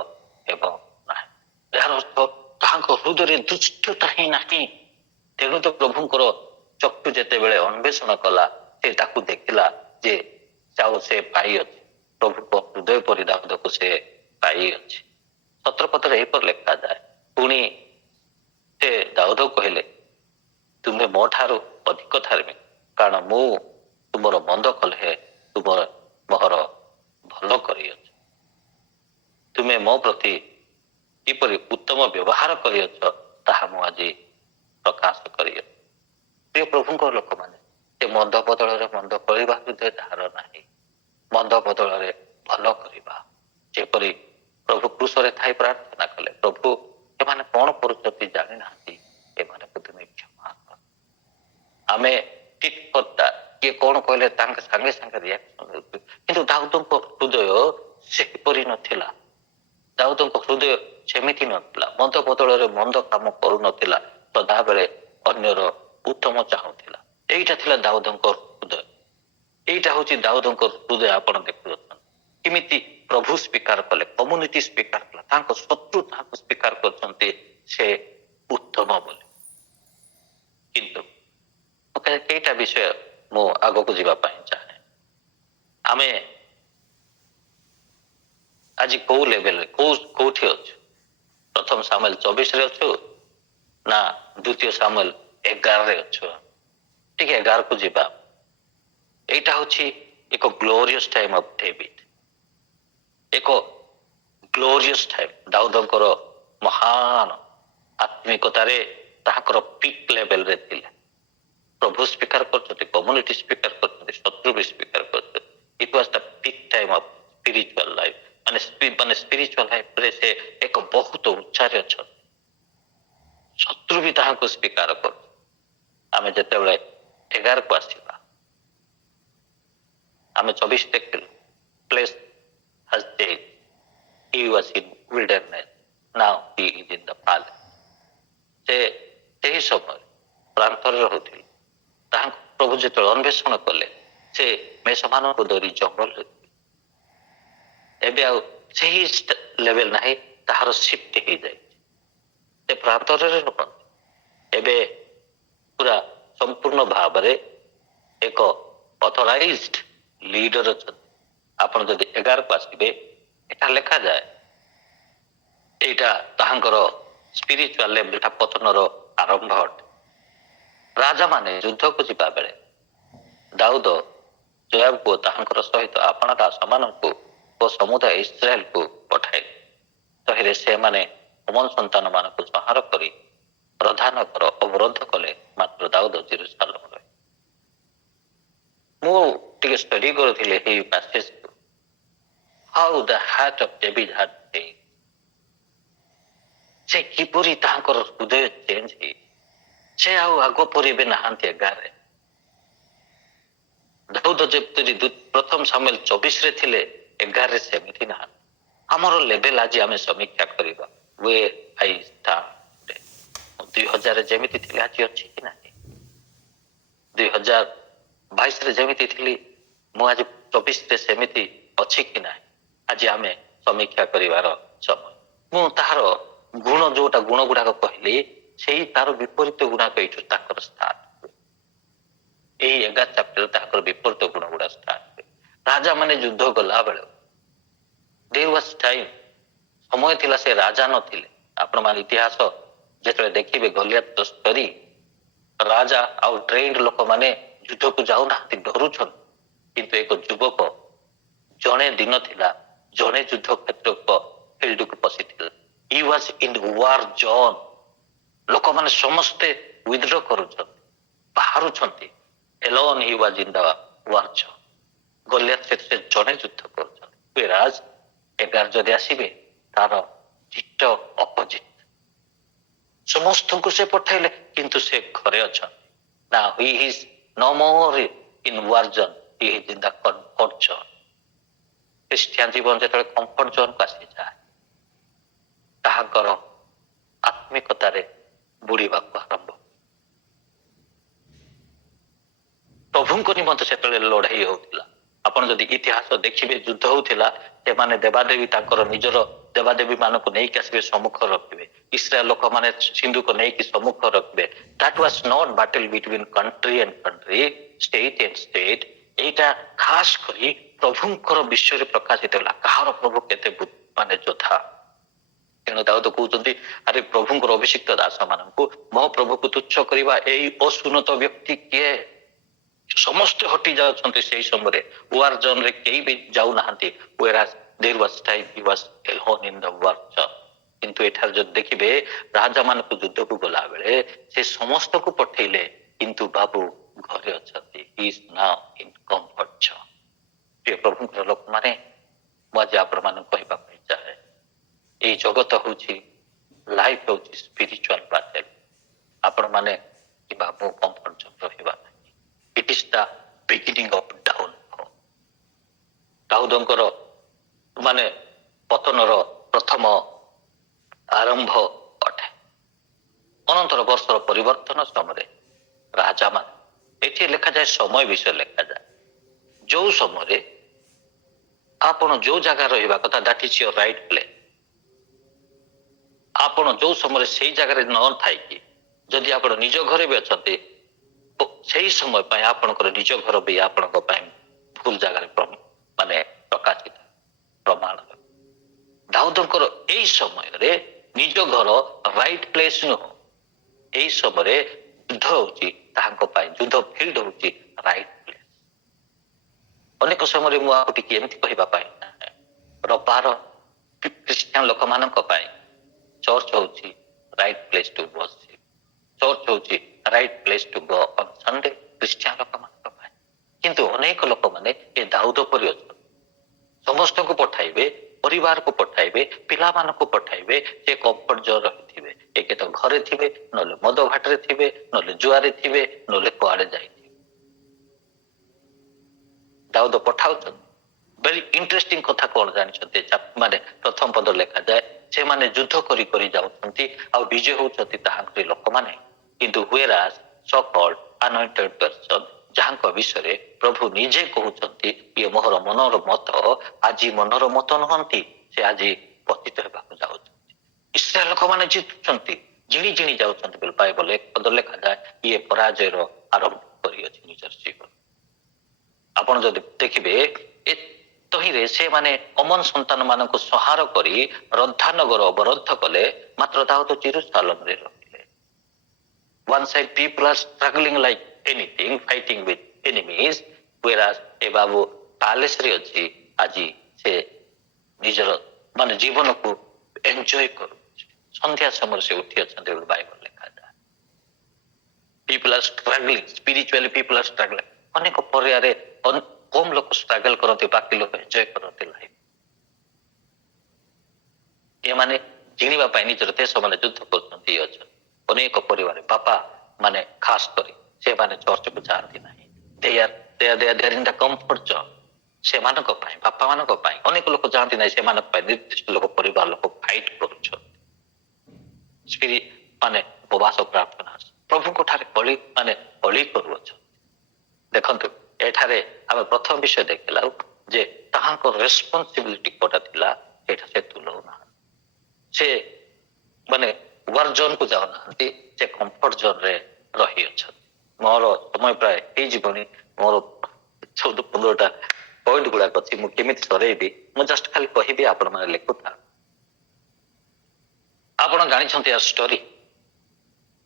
ହେବ ନାହିଁ। ଏହାର ଅର୍ଥ, ତାହାଙ୍କ ହୃଦୟରେ ଦୁଷ୍ଟତା ହିଁ ନାହିଁ। ତେଣୁ ତ ପ୍ରଭୁଙ୍କର ଚକ୍ଷୁ ଯେତେବେଳେ ଅନ୍ୱେଷଣ କଲା, ସେ ତାକୁ ଦେଖିଲା ଯେ ସେ ପାଇଅଛି, ପ୍ରଭୁଙ୍କ ହୃଦୟ ପରି ଦାଉଦକୁ ସେ ପାଇଅଛି। 17 ପଦରେ ଏହିପରି ଲେଖାଯାଏ, ପୁଣି ସେ ଦାଉଦ କହିଲେ, ତୁମେ ମୋ ଠାରୁ ଅଧିକ ଧାର୍ମିକ, କାରଣ ମୁଁ ତୁମର ମନ୍ଦ କଲେ ତୁମର ମୋହର ଭଲ କରିଅଛ। ତୁମେ ମୋ ପ୍ରତି କିପରି ଉତ୍ତମ ବ୍ୟବହାର କରିଅଛ, ତାହା ମୁଁ ଆଜି ପ୍ରକାଶ କରିଅଛି। ପ୍ରିୟ ପ୍ରଭୁଙ୍କ ଲୋକମାନେ, ସେ ମନ୍ଦ ବଦଳରେ ମନ୍ଦ କରିବା ହୃଦୟ ତାହାର ନାହିଁ। ମନ୍ଦ ବଦଳରେ ଭଲ କରିବା, ଯେପରି ପ୍ରଭୁ କ୍ରୁଶରେ ଥାଇ ପ୍ରାର୍ଥନା କଲେ, ପ୍ରଭୁ ଏମାନେ କଣ କରୁଛନ୍ତି ଜାଣିନାହାନ୍ତି, ଏମାନଙ୍କୁ ତୁମେ କ୍ଷମା କର। ଆମେ ଠିକ କଥା, କିଏ କଣ କହିଲେ ତାଙ୍କ ସାଙ୍ଗେ ସାଙ୍ଗେ ରିଆକ୍ସନ ଦେଉଛୁ, କିନ୍ତୁ ଦାଉଦଙ୍କ ହୃଦୟ ସେପରି ନଥିଲା। ଦାଉଦଙ୍କ ହୃଦୟ ସେମିତି ନଥିଲା, ମନ୍ଦ ବଦଳରେ ମନ୍ଦ କାମ କରୁନଥିଲା, ସଦାବେଳେ ଅନ୍ୟର ଉତ୍ତମ ଚାହୁଁଥିଲା। ଏଇଟା ଥିଲା ଦାଉଦଙ୍କ ହୃଦୟ। ଏଇଟା ହଉଛି ଦାଉଦଙ୍କ ହୃଦୟ। ଆପଣ ଦେଖୁଅଛନ୍ତି କେମିତି ପ୍ରଭୁ ସ୍ୱୀକାର କଲେ, କମ୍ୟୁନିଟି ସ୍ୱୀକାର କଲା, ତାଙ୍କ ଶତ୍ରୁ ତାହାକୁ ସ୍ୱୀକାର କରୁଛନ୍ତି ସେ ଉତ୍ତମ ବୋଲି। କିନ୍ତୁ ଏଇଟା ବିଷୟ ମୁଁ ଆଗକୁ ଯିବା ପାଇଁ ଚାହେଁ। ଆମେ ଆଜି କୋଉ ଲେଭେଲରେ, କୋଉଠି ଅଛୁ? ପ୍ରଥମ ସାମୁଏଲ 24ରେ ଅଛୁ ନା 2 ସାମୁଏଲ 11ରେ ଅଛୁ? ଟିକେ 11କୁ ଯିବା। ଏଇଟା ହଉଛି ଏକ ଗ୍ଲୋରିୟସ୍ ଟାଇମ୍ ଅଫ୍ ଡେଭିଡ, ଏକ ଗ୍ଲୋରିୟସ୍ ଟାଇମ୍। ଦାଉଦଙ୍କର ମହାନ ଆତ୍ମିକତାରେ ତାହାଙ୍କର ପିକ୍ ଲେଭେଲରେ ଥିଲେ। ପ୍ରଭୁ ସ୍ୱୀକାର କରୁଛନ୍ତି, କମ୍ୟୁନିଟି ସ୍ୱୀକାର କରୁଛନ୍ତି, ଶତ୍ରୁ ବି ସ୍ୱୀକାର କରୁଛନ୍ତି। It was the peak time of spiritual life. ମାନେ ସ୍ପିରିଚୁଆଲ ଲାଇଫରେ ସେ ଏକ ବହୁତ ଉଚ୍ଚାରେ ଅଛନ୍ତି। ଶତ୍ରୁ ବି ତାହାକୁ ସ୍ୱୀକାର କରୁଛି। ଆମେ ଯେତେବେଳେ 11କୁ ଆସିବା, ଆମେ 24 ଦେଖିଲୁ, place has changed. He was in wilderness. Now he is in the palace. ସେ ସେହି ସମୟରେ ପ୍ରାନ୍ତରରେ ରହୁଥିଲେ। ତାହାଙ୍କୁ ପ୍ରଭୁ ଯେତେବେଳେ ଅନ୍ୱେଷଣ କଲେ, ସେ ମେଷମାନଙ୍କୁ ଧରି ଜଙ୍ଗଲରେ ଥିଲେ। ଏବେ ଆଉ ସେହି ଲେଭେଲ ନାହିଁ, ତାହାର ସିଫ୍ଟ ହେଇଯାଇଛି। ସେ ପ୍ରାନ୍ତରରେ ରହନ୍ତି, ଏବେ ପୁରା ସମ୍ପୂର୍ଣ୍ଣ ଭାବରେ ଏକ ଅଥରାଇଜ୍ଡ ଲିଡର ଅଛନ୍ତି। ଆପଣ ଯଦି 11କୁ ଆସିବେ, ଏଟା ଲେଖାଯାଏ, ଏଇଟା ତାହାଙ୍କର ସ୍ପିରିଚୁଆଲ ଲେଭେଲଟା ପତନର ଆରମ୍ଭ ଅଟେ। ରାଜାମାନେ ଯୁଦ୍ଧକୁ ଯିବା ବେଳେ ଦାଉଦ ଜୋଆବକୁ ତାହାଙ୍କର ସହିତ ଆପଣା ଦାସମାନଙ୍କୁ ଓ ସମୁଦାୟ ଇସ୍ରାଏଲକୁ ପଠାଇଲେ। ତହିଁରେ ସେମାନେ ଅମନ ସନ୍ତାନ ମାନଙ୍କୁ ସଂହାର କରି ପ୍ରଧାନ ଘର ଅବରୋଧ କଲେ, ମାତ୍ର ଦାଉଦ ଜେରୁସାଲେମରେ। ମୁଁ ଟିକେ ଷ୍ଟଡି କରୁଥିଲି ଏହି ପ୍ୟାସେଜକୁ। ହାଉ ଦ ହାର୍ଟ ଅଫ ଡେଭିଡ ହାଡ ଚେଞ୍ଜଡ। ସେ କିପରି ତାହାଙ୍କର ହୃଦୟ ଚେଞ୍ଜ ହେଇ, ସେ ଆଉ ଆଗ ପରି ଏବେ ନାହାନ୍ତି। 11ରେ ଦାଉଦ ଯେପରି ପ୍ରଥମ ସାମୁଏଲ 24ରେ ଥିଲେ, 11ରେ ସେମିତି ନାହାନ୍ତି। ଆମର ଲେଭେଲ ଆଜି ଆମେ ସମୀକ୍ଷା କରିବା। where I stand today. 2000ରେ ଯେମିତି ଥିଲେ ଆଜି ଅଛି କି ନାହିଁ? 2022ରେ ଯେମିତି ଥିଲି, ମୁଁ ଆଜି 24ରେ ସେମିତି ଅଛି କି ନାହିଁ? ଆଜି ଆମେ ସମୀକ୍ଷା କରିବାର ସମୟ। ମୁଁ ତାହାର ଗୁଣ, ଯୋଉଟା ଗୁଣ ଗୁଡାକ କହିଲି, ସେଇ ତାର ବିପରୀତ ଗୁଣାକ ଏଇଠୁ ତାଙ୍କର ଷ୍ଟାର୍ଟ ହୁଏ। ଏଇ 11 ଚାପ୍ଟର ତାଙ୍କର ବିପରୀତ ଗୁଣ ଗୁଡା ଷ୍ଟାର୍ଟ ହୁଏ। ରାଜା ମାନେ ଯୁଦ୍ଧ ଗଲା ବେଳେ there was time, ସମୟ ଥିଲା, ସେ ରାଜା ନଥିଲେ। ଆପଣମାନେ ଇତିହାସ ଯେତେବେଳେ ଦେଖିବେ, ଗଲିଆତ ସ୍ତରୀ ରାଜା ଆଉ ଟ୍ରେନ୍ଡ ଲୋକମାନେ ଯୁଦ୍ଧକୁ ଯାଉନାହାନ୍ତି, ଡରୁଛନ୍ତି। କିନ୍ତୁ ଏକ ଯୁବକ, ଜଣେ ଦିନ ଥିଲା, ଜଣେ ଯୁଦ୍ଧ କ୍ଷେତ୍ରକୁ ଫିଲ୍ଡକୁ ପଶିଥିଲା। He was in war zone. ଲୋକମାନେ ସମସ୍ତେ ୱିଥଡ୍ର କରୁଛନ୍ତି, ବାହାରୁଛନ୍ତି। Alone he was in the war zone. ଗଲିଆତ କ୍ଷେତ୍ରରେ ଜଣେ ଯୁଦ୍ଧ କରୁଛନ୍ତି। whereas 11 ଯଦି ଆସିବେ, ତାର ଡିଟ ଅପୋଜିଟ। ସମସ୍ତଙ୍କୁ ସେ ପଠାଇଲେ, କିନ୍ତୁ ସେ ଘରେ ଅଛନ୍ତି। Now he is no more in war zone, he is in the comfort zone. Christian ଜୀବନ ଯେତେବେଳେ କମ୍ଫର୍ଟ ଜୋନକୁ ଆସିଯାଏ, ତାହାଙ୍କର ଆତ୍ମିକତାରେ ବୁଡ଼ିବାକୁ ଆରମ୍ଭ। ପ୍ରଭୁଙ୍କ ନିମନ୍ତେ ସେତେବେଳେ ଲଢ଼େଇ ହେଉଥିଲା। ଆପଣ ଯଦି ଇତିହାସ ଦେଖିବେ, ଯୁଦ୍ଧ ହେଉଥିଲା, ସେମାନେ ଦେବାଦେବୀ ତାଙ୍କର ନିଜର ଦେବାଦେବୀ ମାନଙ୍କୁ ନେଇକି ଆସିବେ, ସମ୍ମୁଖ ରଖିବେ। ଇସ୍ରାଏଲ ଲୋକମାନେ ସିନ୍ଧୁକ ନେଇକି ସମ୍ମୁଖ ରଖିବେ। That was not battle between country and country, state and state. ଏଇଟା ଖାସ କରି ପ୍ରଭୁଙ୍କର ବିଷୟରେ ପ୍ରକାଶିତ ହେଲା, କାହାର ପ୍ରଭୁ କେତେ ମାନେ ଯୋଦ୍ଧା। ତେଣୁ ଦାଉଦ କହୁଛନ୍ତି, ଆରେ ପ୍ରଭୁଙ୍କର ଅଭିଷିକ୍ତ ଦାସ ମାନଙ୍କୁ ମୋ ପ୍ରଭୁକୁ ତୁଚ୍ଛ କରିବା ଏଇ ଅସୁନତ ବ୍ୟକ୍ତି କିଏ? ସମସ୍ତେ ହଟି ଯାଉଛନ୍ତି ସେଇ ସମୟରେ, ୱାର ଜୋନରେ କେହି ବି ଯାଉନାହାନ୍ତି। whereas there was time he was alone in the war zone. କିନ୍ତୁ ଏଠାରେ ଯଦି ଦେଖିବେ, ରାଜା ମାନଙ୍କୁ ଯୁଦ୍ଧକୁ ଗଲା ବେଳେ ସେ ସମସ୍ତଙ୍କୁ ପଠେଇଲେ, କିନ୍ତୁ ବାବୁ ଘରେ ଅଛନ୍ତି। he is now in comfort zone. ପ୍ରିୟ ପ୍ରଭୁଙ୍କର ଲୋକମାନେ, ମୁଁ ଆଜି ଆପଣମାନଙ୍କୁ କହିବା ପାଇଁ ଚାହେଁ, ଏଇ ଜଗତ ହଉଛି, ଲାଇଫ ହଉଛି ସ୍ପିରିଚୁଆଲ ବାଟେଲ। ଆପଣମାନେ କିମ୍ବା ମୁଁ କମ୍ଫର୍ଟ ଜୋନ୍ ରହିବା ନାହିଁ। It is the beginning of downfall. ଦାଉଦଙ୍କର ମାନେ ପତନର ପ୍ରଥମ ଆରମ୍ଭ ଅଟେ। ଅନନ୍ତର ବର୍ଷର ପରିବର୍ତ୍ତନ ସମୟରେ ରାଜାମାନେ, ଏଠି ଲେଖାଯାଏ ସମୟ ବିଷୟ ଲେଖାଯାଏ, ଯୋଉ ସମୟରେ ଆପଣ ଯୋଉ ଜାଗା ରହିବା କଥା, that is your right place. ଆପଣ ଯୋଉ ସମୟରେ ସେଇ ଜାଗାରେ ନ ଥାଇକି ଯଦି ଆପଣ ନିଜ ଘରେ ବି ଅଛନ୍ତି, ସେଇ ସମୟ ପାଇଁ ଆପଣଙ୍କର ନିଜ ଘର ବି ଆପଣଙ୍କ ପାଇଁ ଭୁଲ ଜାଗାରେ ମାନେ ପ୍ରକାଶିତ ପ୍ରମାଣ। ଦାଉଦଙ୍କର ଏଇ ସମୟରେ ନିଜ ଘର ରାଇଟ ପ୍ଲେସ୍ ନୁହଁ। ଏଇ ସମୟରେ ଯୁଦ୍ଧ ହଉଛି ତାହାଙ୍କ ପାଇଁ, ଯୁଦ୍ଧ ଫିଲ୍ଡ ହଉଛି ରାଇଟ ପ୍ଲେସ୍। ଅନେକ ସମୟରେ ମୁଁ ଆଉ ଟିକେ ଏମିତି କହିବା ପାଇଁ, ରବାର ଖ୍ରୀଷ୍ଟିଆନ ଲୋକମାନଙ୍କ ପାଇଁ ଚର୍ଚ୍ଚ ହଉଛି ରାଇଟ ପ୍ଲେସ୍ ଟୁ ବର୍ସିପ୍। ଚର୍ଚ୍ଚ ହଉଛି right place to go on Sunday Christian ଲୋକମାନଙ୍କ ପାଇଁ। କିନ୍ତୁ ଅନେକ ଲୋକମାନେ ଏ ଦାଉଦ ପରି ଅଛନ୍ତି। ସମସ୍ତଙ୍କୁ ପଠାଇବେ, ପରିବାରକୁ ପଠାଇବେ, ପିଲାମାନଙ୍କୁ ପଠାଇବେ, ଯେ କମ୍ଫର୍ଟ ଜୋନ୍ ରହିଥିବେ। ଏକ ତ ଘରେ ଥିବେ, ନହେଲେ ମଦ ଘାଟରେ ଥିବେ, ନହେଲେ ଜୁଆରେ ଥିବେ, ନହେଲେ କୁଆଡେ ଯାଇଥିବେ। ଦାଉଦ ପଠାଉଛନ୍ତି। ଭେରି ଇଣ୍ଟରେଷ୍ଟିଂ କଥା କଣ ଜାଣିଛନ୍ତି? ମାନେ ପ୍ରଥମ ପଦ ଲେଖାଯାଏ ସେମାନେ ଯୁଦ୍ଧ କରି କରି ଯାଉଛନ୍ତି ଆଉ ବିଜୟ ହଉଛନ୍ତି ତାହାଙ୍କରି ଲୋକମାନେ। କିନ୍ତୁ ହୁଏରାସ୍ ସୋ କଲ୍ଡ anointed person ଯାହାଙ୍କ ବିଷୟରେ ପ୍ରଭୁ ନିଜେ କହୁଛନ୍ତି ଇଏ ମୋହର ମନର ମତ, ଆଜି ମନର ମତ ନୁହନ୍ତି, ସେ ଆଜି ପତିତ ହେବାକୁ ଯାଉଛନ୍ତି। ଇସ୍ରାଏଲ ଲୋକମାନେ ଜିତୁଛନ୍ତି, ଜିଣି ଜିଣି ଯାଉଛନ୍ତି ବୋଲି ବାଇବଲ ଏକ ପଦ ଲେଖାଯାଏ ଇଏ ପରାଜୟର ଆରମ୍ଭ କରିଅଛି ନିଜର ଜୀବନ। ଆପଣ ଯଦି ଦେଖିବେ ଏ ତହିଁରେ ସେମାନେ ଅମନ ସନ୍ତାନ ମାନଙ୍କୁ ସଂହାର କରି ରନ୍ଧାନଗର ଅବରୋଧ କଲେ, ମାତ୍ର ଦାଉଦ ଜେରୁସାଲେମରେ ରହିଲେ। One side people are struggling like anything, fighting with enemies, whereas ଏ ବାବୁ ପ୍ୟାଲେସରେ ଅଛି, ଆଜି ସେ ନିଜର ମାନେ ଜୀବନକୁ ଏନ୍ଜୟ କରୁଛି। ସନ୍ଧ୍ୟା ସମୟରେ ସେ ଉଠି ଅଛନ୍ତି ବୋଲି Bible ଲେଖାଯାଏ। People are struggling, spiritually people are struggling. ଅନେକ ପରିବାରରେ କମ ଲୋକ ଷ୍ଟ୍ରଗଲ କରନ୍ତି, ବାକି ଲୋକ ଏନ୍ଜୟ କରନ୍ତି ଲାଇଫ। ଏମାନେ ଜିଣିବା ପାଇଁ ନିଜର ଦେଶ ମାନେ ଯୁଦ୍ଧ କରୁଛନ୍ତି ଅଛନ୍ତି। ଅନେକ ପରିବାର ବାପା ମାନେ ଖାସ କରି ସେମାନେ ଚର୍ଚ୍ଚକୁ ଯାଆନ୍ତି ନାହିଁ। they are in the comfort zone। ସେମାନଙ୍କ ପାଇଁ, ବାପା ମାନଙ୍କ ପାଇଁ ଅନେକ ଲୋକ ଯାଆନ୍ତି ନାହିଁ, ସେମାନଙ୍କ ପାଇଁ ନିର୍ଦ୍ଦିଷ୍ଟ ଲୋକ ପରିବାର ଲୋକ ଫାଇଟ କରୁଛନ୍ତି। ମାନେ ଉପବାସ ପ୍ରାର୍ଥନା ପ୍ରଭୁଙ୍କ ଠାରେ ବଳି କରୁଅଛନ୍ତି। ଦେଖନ୍ତୁ ଏଠାରେ ଆମେ ପ୍ରଥମ ବିଷୟ ଦେଖିଲା ଯେ ତାହାଙ୍କ ରେସ୍ପନ୍ସିବିଲିଟି କୋଉଟା ଥିଲା, ଏଇଟା ସେ ତୁଲଉନାହାନ୍ତି। ସେ ମାନେ ୱାର ଜୋନକୁ ଯାଉନାହାନ୍ତି, ସେ କମ୍ଫର୍ଟ ଜୋନରେ ରହିଅଛନ୍ତି। ମୋର ସମୟ ପ୍ରାୟ ହେଇଯିବନି, ମୋର 14-15ଟା ପଏଣ୍ଟ ଗୁଡାକ ଅଛି, ମୁଁ କେମିତି ସରେଇବି, ମୁଁ ଜଷ୍ଟ ଖାଲି କହିବି, ଆପଣ ମାନେ ଲେଖୁଥା। ଆପଣ ଜାଣିଛନ୍ତି ଆ ଷ୍ଟୋରି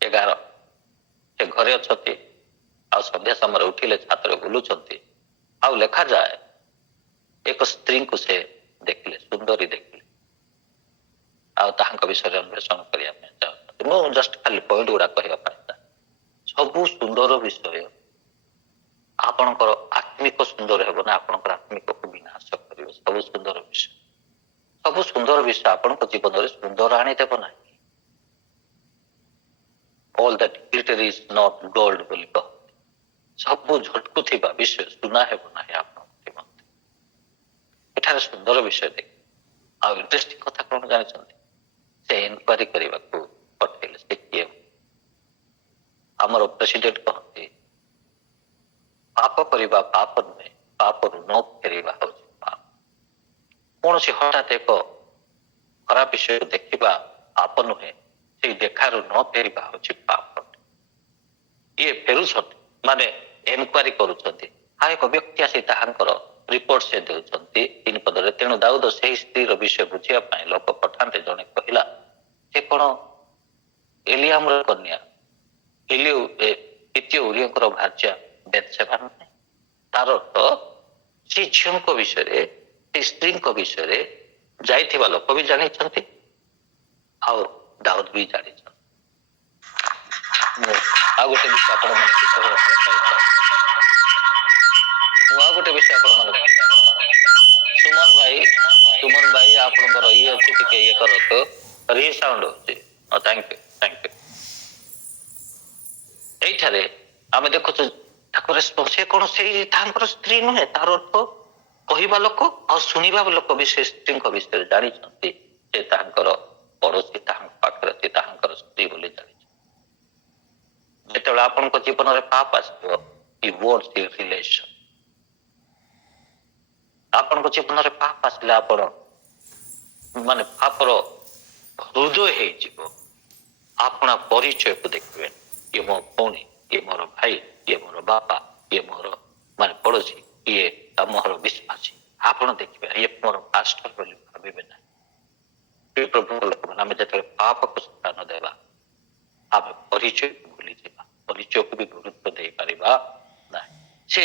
11 ସେ ଘରେ ଅଛନ୍ତି ଆଉ ସନ୍ଧ୍ୟା ସମୟରେ ଉଠିଲେ ଛାତରେ ବୁଲୁଛନ୍ତି, ଆଉ ଲେଖାଯାଏ ଏକ ସ୍ତ୍ରୀଙ୍କୁ ସେ ଦେଖିଲେ, ସୁନ୍ଦରୀ ଦେଖିଲେ, ଆଉ ତାହାଙ୍କ ବିଷୟରେ ଅନ୍ୱେଷଣ କରିବା ପାଇଁ ଚାହୁଁଛନ୍ତି। ମୁଁ ଜଷ୍ଟ ଖାଲି ପଏଣ୍ଟ ଗୁଡା କହିବା ପାଇଁ ଚାହେଁ। ସବୁ ସୁନ୍ଦର ବିଷୟ ଆପଣଙ୍କର ଆତ୍ମିକ ସୁନ୍ଦର ହେବ ନା ଆପଣଙ୍କର ଆତ୍ମିକକୁ ବିନାଶ କରିବ। ସବୁ ସୁନ୍ଦର ବିଷୟ, ସବୁ ସୁନ୍ଦର ବିଷୟ ଆପଣଙ୍କ ଜୀବନରେ ସୁନ୍ଦର ଆଣିଦେବ ନାହିଁ। All that glitter is not gold ବୋଲି କହନ୍ତି। ସବୁ ଝଟକୁଥିବା ବିଷୟ ସୁନା ହେବ ନାହିଁ ଆପଣଙ୍କ ଜୀବନରେ। ଏଠାରେ ସୁନ୍ଦର ବିଷୟ ଦେଖ। ଆଉ ଇଣ୍ଟରେଷ୍ଟିଂ କଥା କଣ ଜାଣିଛନ୍ତି? ସେ ଇନକ୍ୱାରି କରିବାକୁ ପଠେଇଲେ। ସେ କିଏ? ଆମର ପ୍ରେସିଡେଣ୍ଟ କହନ୍ତି ପାପ କରିବା ପାପ ନୁହେଁ, ପାପରୁ ନ ଫେରିବା ହେଉଛି ପାପ। କୌଣସି ହଠାତ୍ ଏକ ଖରାପ ବିଷୟ ଦେଖିବା ପାପ ନୁହେଁ, ସେଇ ଦେଖାରୁ ନ ଫେରିବା ହେଉଛି ପାପ। ଇଏ ଫେରୁଛନ୍ତି ମାନେ ଏନକ୍ୱାରି କରୁଛନ୍ତି। ଆଉ ଏକ ବ୍ୟକ୍ତି ଆସି ତାହାଙ୍କର ରିପୋର୍ଟ ସେ ଦେଉଛନ୍ତି 3 ପଦରେ। ତେଣୁ ଦାଉଦ ସେହି ସ୍ତ୍ରୀର ବିଷୟ ବୁଝିବା ପାଇଁ ଲୋକ ପଠାନ୍ତେ ଜଣେ କହିଲା, ସେ କଣ ଏଲିଆମର କନ୍ୟା ଦ୍ୱିତୀୟ ଉରିୟଙ୍କର ଭାର୍ଯ୍ୟା ବେତ୍ସେବା ନୁହେଁ? ତାର ଅର୍ଥ ସେ ଝିଅଙ୍କ ବିଷୟରେ, ସେ ସ୍ତ୍ରୀଙ୍କ ବିଷୟରେ ଯାଇଥିବା ଲୋକ ବି ଜାଣିଛନ୍ତି ଆଉ ଦାଉଦ ବି ଜାଣିଛନ୍ତି। ଆଉ ଗୋଟେ ବିଷୟ ଆପଣ ମାନଙ୍କୁ କହିବା ପାଇଁ ଚାହୁଁଛି। ମୁଁ ଆଉ ଗୋଟେ ବିଷୟ ଆପଣ ମାନଙ୍କୁ ସୁମନ ଭାଇ ଆପଣଙ୍କର ଇଏ ଅଛି, ଟିକେ ଇଏ କରନ୍ତୁ, ରିସାଉଣ୍ଡ ହଉଛି। Thank you. ଏଇଠାରେ ଆମେ ଦେଖୁଛୁ ତାଙ୍କ ରେସ୍ପନ୍ସ, ସେ କଣ ସେଇ ତାଙ୍କର ସ୍ତ୍ରୀ ନୁହେଁ? ତାର ଅର୍ଥ କହିବା ଲୋକ ଆଉ ଶୁଣିବା ଲୋକ ବି ସେ ସ୍ତ୍ରୀଙ୍କ ବିଷୟରେ ଜାଣିଛନ୍ତି, ସେ ତାଙ୍କର ପଡୋଶୀ, ତାହାଙ୍କ ପାଖରେ ଅଛି, ତାହାଙ୍କର ସ୍ତ୍ରୀ ବୋଲି ଜାଣିଛନ୍ତି। ଯେତେବେଳେ ଆପଣଙ୍କ ଜୀବନରେ ପାପ ଆସିବ, ରିଲେସନ ଆପଣଙ୍କ ଜୀବନରେ ପାପ ଆସିଲେ ଆପଣ ମାନେ ପାପର ହୃଦୟ ହେଇଯିବ। ଆପଣ ପରିଚୟକୁ ଦେଖିବେ, ଇଏ ମୋ ଭଉଣୀ, ଇଏ ମୋର ଭାଇ, ଇଏ ମୋର ବାପା, ଇଏ ମୋର ମାନେ ପଡୋଶୀ, ଇଏ ମୋର ବିଶ୍ୱାସୀ। ଆପଣ ଦେଖିବେ ଇଏ ମୋର ପାଷ୍ଟର ବୋଲି ଭାବିବେ ନାହିଁ। ପ୍ରଭୁଙ୍କ ଲୋକମାନେ ଆମେ ଯେତେବେଳେ ପାପକୁ ସ୍ଥାନ ଦେବା, ଆମେ ପରିଚୟକୁ ଭୁଲିଯିବା, ପରିଚୟକୁ ବି ଗୁରୁତ୍ୱ ଦେଇପାରିବା ନାହିଁ। ସେ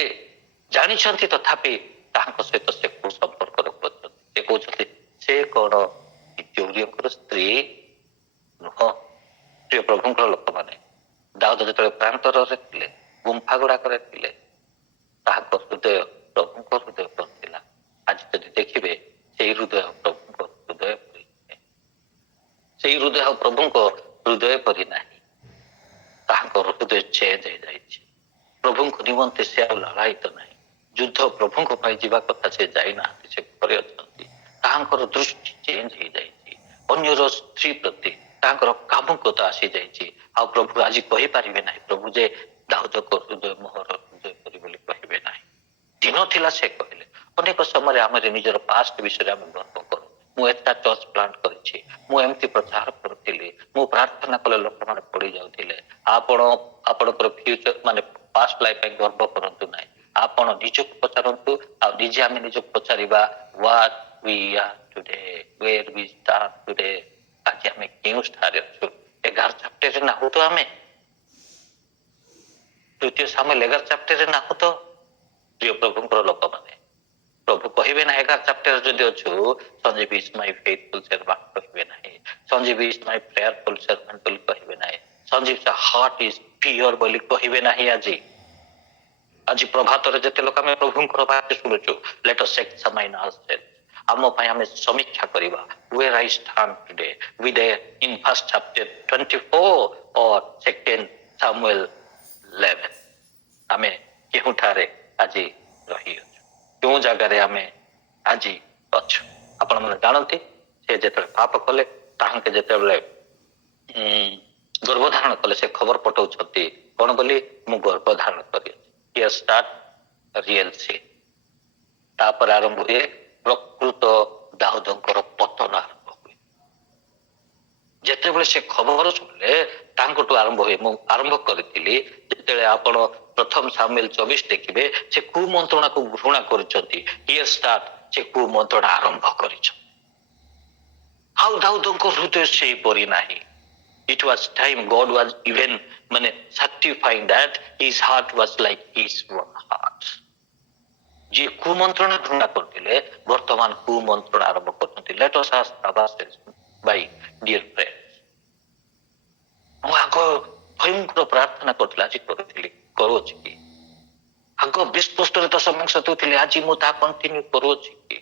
ଜାଣିଛନ୍ତି ତଥାପି ତାହାଙ୍କ ସହିତ ସେ ସମ୍ପର୍କ ରଖୁଛନ୍ତି। ସେ କହୁଛନ୍ତି ସେ କଣ ଦ୍ୱିତୀୟ ଉରିୟଙ୍କର ସ୍ତ୍ରୀ ନୁହଁ? ପ୍ରିୟ ପ୍ରଭୁଙ୍କର ଲୋକମାନେ, ଦାଉଦ ଯେତେବେଳେ ପ୍ରାନ୍ତରରେ ଥିଲେ, ଗୁମ୍ଫା ଗୁଡାକରେ ଥିଲେ, ତାହାଙ୍କ ହୃଦୟ ପ୍ରଭୁଙ୍କ ହୃଦୟ ପରି ଥିଲା। ଆଜି ଯଦି ଦେଖିବେ ସେଇ ହୃଦୟ ପ୍ରଭୁଙ୍କ ହୃଦୟ ପରି ନୁହେଁ। ସେଇ ହୃଦୟ ପ୍ରଭୁଙ୍କ ହୃଦୟ ପରି ନାହିଁ। ତାହାଙ୍କର ହୃଦୟ ଚେଞ୍ଜ ହେଇଯାଇଛି। ପ୍ରଭୁଙ୍କ ନିମନ୍ତେ ସେ ଆଉ ଲାଳାୟିତ ନାହିଁ। ଯୁଦ୍ଧ ପ୍ରଭୁଙ୍କ ପାଇଁ ଯିବା କଥା ସେ ଯାଇନାହାନ୍ତି, ସେ ଘରେ ଅଛନ୍ତି। ତାହାଙ୍କର ଦୃଷ୍ଟି ଚେଞ୍ଜ ହେଇଯାଇଛି। ଅନ୍ୟର ସ୍ତ୍ରୀ ପ୍ରତି ତାଙ୍କର କାମୁକତା ଆସିଯାଇଛି। ଆଉ ପ୍ରଭୁ ଆଜି କହିପାରିବେ ନାହିଁ ପ୍ରଭୁ ଯେ ଦାଉଦଙ୍କ ହୃଦୟ ମୋହର ହୃଦୟ ପରି ବୋଲି କହିବେ ନାହିଁ। ଦିନ ଥିଲା ସେ କହିଲେ। ଅନେକ ସମୟରେ ଆମେ ନିଜର ପାଷ୍ଟ ବିଷୟରେ ଆମେ ଗର୍ବ କରୁ। ମୁଁ ଏଟା ଚର୍ଚ୍ଚ ପ୍ଲାଣ୍ଟ କରିଛି, ମୁଁ ଏମିତି ପ୍ରଚାର କରୁଥିଲି, ମୁଁ ପ୍ରାର୍ଥନା କଲେ ଲୋକମାନେ ପଡି ଯାଉଥିଲେ। ଆପଣ ଆପଣଙ୍କର ଫ୍ୟୁଚର ମାନେ ପାଷ୍ଟ ଲାଇଫ ପାଇଁ ଗର୍ବ କରନ୍ତୁ ନାହିଁ। ଆପଣ ନିଜକୁ ପଚାରନ୍ତୁ, ଆଉ ନିଜେ ଆମେ ନିଜକୁ ପଚାରିବା what we are today, where we stand today। ଆଜି ଆମେ କେଉଁ ସ୍ଥାନରେ ଅଛୁ? 11 ଚାପ୍ଟରରେ ନାହୁଁ ତ ଆମେ? ଦ୍ୱିତୀୟ ସାମୁଏଲ 11 ଚାପ୍ଟରରେ ନାହୁଁ ତ? ପ୍ରିୟ ପ୍ରଭୁଙ୍କର ଲୋକମାନେ, ପ୍ରଭୁ କହିବେ ନା 11 ଚାପ୍ଟର ଯଦି ଅଛୁ, Sanjeev is my faithful servant କହିବେ ନାହିଁ। ସଞ୍ଜୀବ ଇଜ ମାଇ ପ୍ରେୟରଫୁଲ ସର୍ଭାଣ୍ଟ ବୋଲି କହିବେ ନାହିଁ। ସଞ୍ଜୀବ ହାର୍ଟ ଇଜ ପିଓର ବୋଲି କହିବେ ନାହିଁ। ଆଜି ପ୍ରଭାତରେ ଯେତେ ଲୋକ ଆମେ ପ୍ରଭୁଙ୍କର ବାକ୍ୟ ଶୁଣୁଛୁ, ଲେଟ୍ ଅସ୍ ଏକ୍ସାମାଇନ୍ ଆଉରସେଲ୍ଫ। ଆମ ପାଇଁ ଆମେ ସମୀକ୍ଷା କରିବା, where I stand today, whether in first chapter 24 or second Samuel 11। ଆମେ କେଉଁଠାରେ ଆଜି ରହିଅଛୁ, କେଉଁ ଜାଗାରେ ଆମେ ଆଜି ଅଛୁ? ଆପଣମାନେ ଜାଣନ୍ତି, ସେ ଯେତେବେଳେ ପାପ କଲେ, ତାହାଙ୍କେ ଯେତେବେଳେ ଗର୍ଭଧାରଣ କଲେ, ସେ ଖବର ପଠାଉଛନ୍ତି କଣ ବୋଲି? ମୁଁ ଗର୍ଭଧାରଣ କରିଅଛି। Here start real sin। ତାପରେ ଆରମ୍ଭ ହୁଏ ପ୍ରକୃତ ଦାଉଦଙ୍କର ପତନ ଆରମ୍ଭ ହୁଏ। ଯେତେବେଳେ ସେ ଖବର ଶୁଣିଲେ ତାଙ୍କଠୁ ଆରମ୍ଭ ହୁଏ। ମୁଁ ଆରମ୍ଭ କରିଥିଲି, ଯେତେବେଳେ ଆପଣ ପ୍ରଥମ ସାମୁଏଲ 24 ଦେଖିବେ, ସେ କୁମନ୍ତ୍ରଣାକୁ ଘୃଣା କରିଛନ୍ତି। Here start, ସେ କୁମନ୍ତ୍ରଣା ଆରମ୍ଭ କରିଛନ୍ତି। ଆଉ ଦାଉଦଙ୍କ ହୃଦୟ ସେହିପରି ନାହିଁ। It was time God was even ମାନେ certifying that his heart was like his own heart। ଯିଏ କୁମନ୍ତ୍ରଣା ଘୃଣା କରୁଥିଲେ, ବର୍ତ୍ତମାନ କୁମନ୍ତ୍ରଣା ଆରମ୍ଭ କରୁଛନ୍ତି। Let us ask ourselves, by dear friends, ମୁଁ ଆଗ ଭୟଙ୍କର ପ୍ରାର୍ଥନା କରୁଥିଲି, ଆଜି କରୁଅଛି କି? ଆଗ ବିସ୍ପଷ୍ଟରେ 10 ମାସ ଦଉଥିଲି, ଆଜି ମୁଁ ତାହା କଣ୍ଟିନ୍ୟୁ କରୁଅଛି କି?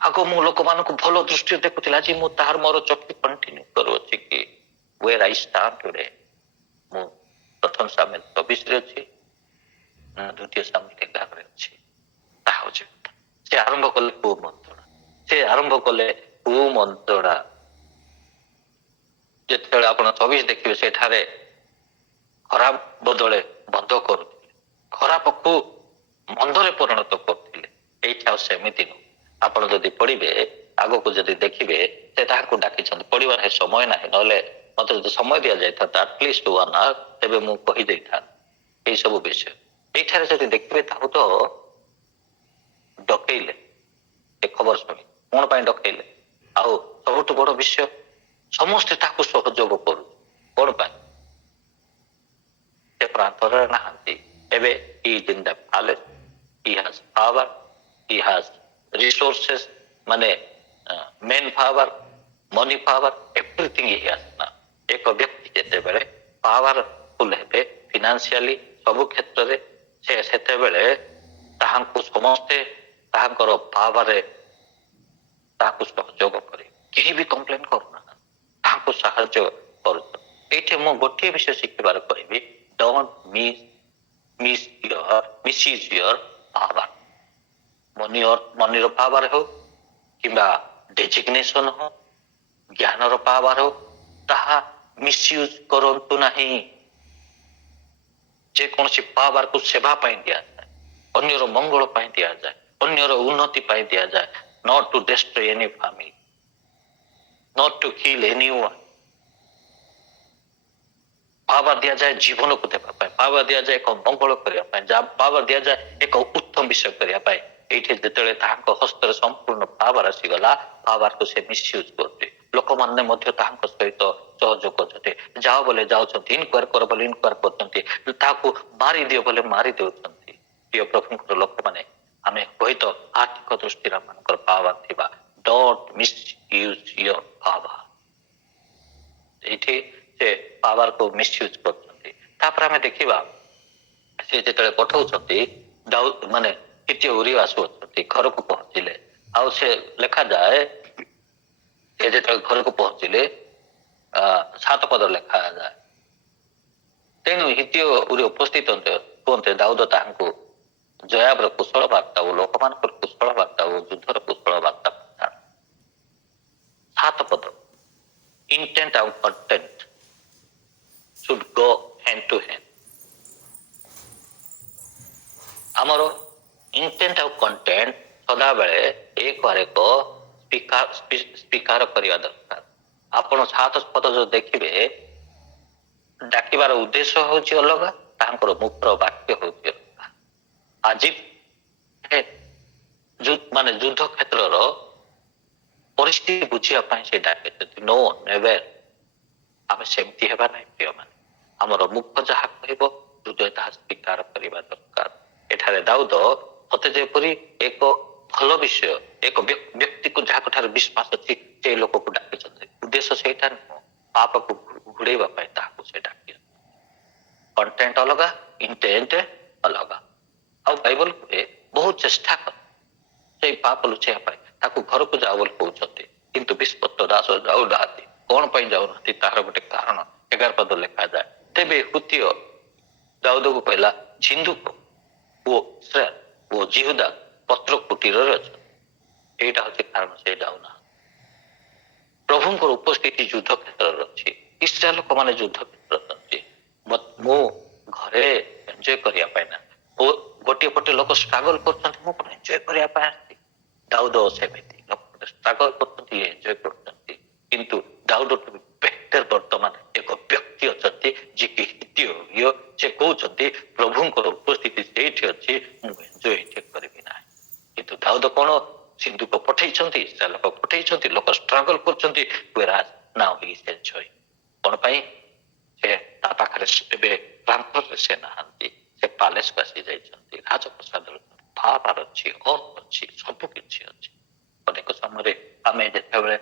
ଆଗ ମୁଁ ଲୋକମାନଙ୍କୁ ଭଲ ଦୃଷ୍ଟିରେ ଦେଖୁଥିଲି, ଆଜି ମୁଁ ତାହାର ମୋର ଚକ୍ଷୁ କଣ୍ଟିନ୍ୟୁ କରୁଅଛି କି? where I stand today, ମୁଁ ପ୍ରଥମ ସାମୁଏଲ 24ରେ ଅଛି, ଦ୍ୱିତୀୟ ସାମୁଏଲ 11ରେ ଅଛି। ତାହା ହଉଛି କଥା। ସେ ଆରମ୍ଭ କଲେ କୁମନ୍ତ୍ରଣା, ସେ ଆରମ୍ଭ କଲେ କୁମନ୍ତ୍ରଣା। ଯେତେବେଳେ ଆପଣ 24 ଦେଖିବେ, ସେଠାରେ ଖରାପ ବଦଳେ ମନ୍ଦ କରୁଥିଲେ, ଖରାପକୁ ମନ୍ଦରେ ପରିଣତ କରୁଥିଲେ। ଏଇଠି ଆଉ ସେମିତି ନୁହଁ। ଆପଣ ଯଦି ପଢିବେ, ଆଗକୁ ଯଦି ଦେଖିବେ, ସେ ତାହାକୁ ଡାକିଛନ୍ତି। ପଢିବାର ସମୟ ନାହିଁ, ନହେଲେ ମତେ ଯଦି ସମୟ ଦିଆଯାଇଥାନ୍ତା ଆଟଲିଷ୍ଟ 1 hour, ତେବେ ମୁଁ କହିଦେଇଥାନ୍ତି ଏଇ ସବୁ ବିଷୟ। ଏଇଠାରେ ଯଦି ଦେଖିବେ, ତାକୁ ତ ଡକେଇଲେ। ଏ ଖବର ଶୁଣି କଣ ପାଇଁ ଡକେଇଲେ? ଆଉ ସବୁଠୁ ବଡ ବିଷୟ, ସମସ୍ତେ ତାକୁ ସହଯୋଗ କରୁ। କଣ ପାଇଁ? ସେ ପ୍ରାନ୍ତରରେ ନାହାନ୍ତି। ଏବେ he is in the palace, he has power, he has resources, ମାନେ men power, money power, everything he has now। ଏକ ବ୍ୟକ୍ତି ଯେତେବେଳେ ପାୱାରଫୁଲ ହେବେ ଫିନାନ୍ସିଆଲି, ସବୁ କ୍ଷେତ୍ରରେ, ସେ ସେତେବେଳେ ତାହାଙ୍କୁ ସମସ୍ତେ ତାହାଙ୍କର ପାୱାରରେ ତାହାକୁ ସହଯୋଗ କରି କେହି ବି କମ୍ପ୍ଲେନ କରୁନାହାନ୍ତି, ତାହାକୁ ସାହାଯ୍ୟ କରୁଛନ୍ତି। ଏଇଠି ମୁଁ ଗୋଟିଏ ବିଷୟ ଶିଖିବାର କହିବି, ଡୋଣ୍ଟ misuse your power। ମନିର ପାୱାର ହଉ କିମ୍ବା ଡେଜିଗ୍ନେସନ ହଉ, ଜ୍ଞାନର ପାୱାର ହଉ, ତାହା ମିସୟୁଜ କରନ୍ତୁ ନାହିଁ। ଯେକୌଣସି ପାୱାରକୁ ସେବା ପାଇଁ ଦିଆଯାଏ, ଅନ୍ୟର ମଙ୍ଗଳ ପାଇଁ ଦିଆଯାଏ, ଅନ୍ୟର ଉନ୍ନତି ପାଇଁ ଦିଆଯାଏ। not to destroy any family, not to kill anyone। Power ଦିଆଯାଏ ଜୀବନକୁ ଦେବା ପାଇଁ, ପାୱାର ଦିଆଯାଏ ଏକ ମଙ୍ଗଳ କରିବା ପାଇଁ, ପାୱାର ଦିଆଯାଏ ଏକ ଉତ୍ତମ ବିଷୟ କରିବା ପାଇଁ। ଏଇଠି ଯେତେବେଳେ ତାହାଙ୍କ ହସ୍ତରେ ସମ୍ପୂର୍ଣ୍ଣ ପାୱାର ଆସିଗଲା, ପାୱାରକୁ ସେ ମିସୟୁଜ କରୁଛି। ଲୋକମାନେ ମଧ୍ୟ ତାହାଙ୍କ ସହିତ ସହଯୋଗ କରୁଛନ୍ତି। ଯାଅ ବୋଲେ ଯାଉଛନ୍ତି, ଇନକ୍ୱାର କର ବୋଲେ ଇନକ୍ୱାର କରୁଛନ୍ତି, ତାହାକୁ ମାରିଦିଅ ବୋଲେ ମାରି ଦେଉଛନ୍ତି। ପ୍ରିୟ ପ୍ରଭୁଙ୍କର ଲୋକମାନେ, ଆମେ ହୁଏତ ଆର୍ଥିକ ଦୃଷ୍ଟିରେ ମାନଙ୍କର ପାୱାର ଥିବା, ଡୋଣ୍ଟ ମିସୟୁଜ ୟୋର ପାୱାର। ଏଇଠି ସେ ପାୱାରକୁ ମିସୟୁଜ କରୁଛନ୍ତି। ତାପରେ ଆମେ ଦେଖିବା ସେ ଯେତେବେଳେ ପଠାଉଛନ୍ତି ମାନେ ଦ୍ୱିତୀୟ ଉରିୟ ଆସୁଅଛନ୍ତି ଘରକୁ ପହଞ୍ଚିଲେ, ଆଉ ସେ ଲେଖାଯାଏ ସେ ଯେତେବେଳେ ଘରକୁ ପହଞ୍ଚିଲେ 7 ପଦ ଲେଖାଯାଏ। ତେଣୁ ହିତୀୟ ଉରି ଉପସ୍ଥିତ ହୁଅନ୍ତେ ଦାଉଦ ତାହାଙ୍କୁ ଜୟାବର କୁଶଳ ବାର୍ତ୍ତା ଓ ଲୋକମାନଙ୍କର କୁଶଳ ବାର୍ତ୍ତା ଓ ଯୁଦ୍ଧର କୁଶଳ ବାର୍ତ୍ତା ପଠାଣ। 7 ପଦ intent ଆଉ content should go hand to hand। ଆମର ଇଣ୍ଟେଣ୍ଟ ଆଉ କଣ୍ଟେଣ୍ଟ ସଦାବେଳେ ଏକ ଏକ ସ୍ୱୀକାର କରିବା ଦରକାର। ଆପଣ 7 ପଦ ଯୋଉ ଦେଖିବେ ଡାକିବାର ଉଦ୍ଦେଶ୍ୟ ହଉଛି ଅଲଗା, ତାଙ୍କର ମୁଖ୍ୟ ବାକ୍ୟ ହଉଛି ଅଲଗା। ଆଜି ମାନେ ଯୁଦ୍ଧ କ୍ଷେତ୍ରର ପରିସ୍ଥିତି ବୁଝିବା ପାଇଁ ସେ ଡାକିଛନ୍ତି। No never. ଆମେ ସେମିତି ହେବା ନାହିଁ ପ୍ରିୟମାନେ। ଆମର ମୁଖ ଯାହା କହିବ ହୃଦୟ ତାହା ସ୍ୱୀକାର କରିବା ଦରକାର। ଏଠାରେ ଦାଉଦ ମତେ ଯେପରି ଏକ ଭଲ ବିଷୟ, ଏକ ବ୍ୟକ୍ତିକୁ ଯାହାଙ୍କ ଠାରେ ବିଶ୍ୱାସ ଅଛି ସେ ଲୋକକୁ ଡାକିଛନ୍ତି। ଉଦ୍ଦେଶ୍ୟ ସେଇଟା ନୁହଁ, ପାପକୁ ଘୋଡେଇବା ପାଇଁ ତାହାକୁ ସେ ଡାକିଛନ୍ତି। କଣ୍ଟେଣ୍ଟ ଅଲଗା, ଇଣ୍ଟେଣ୍ଟ ଅଲଗା। ଆଉ ବାଇବଲ କୁହେ ବହୁତ ଚେଷ୍ଟା କର ସେଇ ପାପ ଲୁଚେଇବା ପାଇଁ, ତାକୁ ଘରକୁ ଯାଅ ବୋଲି କହୁଛନ୍ତି, କିନ୍ତୁ ବିସ୍ପତ ଦାସ ଯାଉନାହାନ୍ତି। କଣ ପାଇଁ ଯାଉନାହାନ୍ତି ତାହାର ଗୋଟେ କାରଣ 11 ପଦ ଲେଖାଯାଏ। ତେବେ ହୁତୀୟ ଦାଉଦକୁ କହିଲା ଝିନ୍ଦୁକ ଓ ଇସ୍ରାଏଲ ଓ ଜିହୁଦା ପତ୍ର କୁଟୀରରେ ଅଛନ୍ତି। ଏଇଟା ହଉଛି କାରଣ ସେ ଯାଉନାହାନ୍ତି। ପ୍ରଭୁଙ୍କର ଉପସ୍ଥିତି ଯୁଦ୍ଧ କ୍ଷେତ୍ରରେ ଅଛି। ଇସ୍ରାଏଲ ଲୋକମାନେ ଯୁଦ୍ଧ କ୍ଷେତ୍ରରେ ଅଛି। ମୁଁ ଘରେ ଏନ୍ଜୟ କରିବା ପାଇଁ ନା, ଗୋଟିଏ ପଟେ ଲୋକ ଷ୍ଟ୍ରଗଲ କରୁଛନ୍ତି, ମୁଁ କଣ ଏନ୍ଜୟ କରିବା ପାଇଁ ଆସିଛି। ଦାଉଦ ସେମିତି ଲୋକ ଷ୍ଟ୍ରଗଲ କରୁଛନ୍ତି, ଏନ୍ଜୟ କରୁଛନ୍ତି। କିନ୍ତୁ ଦାଉଦଠୁ ବେଟର ବର୍ତ୍ତମାନ ଏକ ବ୍ୟକ୍ତି ଅଛନ୍ତି ଯିଏକି ହିତୀୟ ଉରିୟ। ସେ କହୁଛନ୍ତି ପ୍ରଭୁଙ୍କର ଉପସ୍ଥିତି ସେଇଠି ଅଛି, ମୁଁ ଏନ୍ଜୟ ଏଠି କରିବି ନାହିଁ। କିନ୍ତୁ ଦାଉଦ କଣ ସିନ୍ଧୁକ ପଠେଇଛନ୍ତି, ସେ ଲୋକ ପଠେଇଛନ୍ତି, ଲୋକ ଷ୍ଟ୍ରଗଲ କରୁଛନ୍ତି। ନାଉ ହି ଇଜ୍ ଏନ୍ଜୟ। କଣ ପାଇଁ? ସେ ତା ପାଖରେ ଏବେ ପ୍ରାନ୍ତରରେ ସେ ନାହାନ୍ତି, ସେ ପ୍ୟାଲେସକୁ ଆସି ଯାଇଛନ୍ତି। ରାଜପ୍ରସାଦରେ ପାୱାର ଅଛି, ଅର୍ଥ ଅଛି, ସବୁ କିଛି ଅଛି। ଅନେକ ସମୟରେ ଆମେ ଯେତେବେଳେ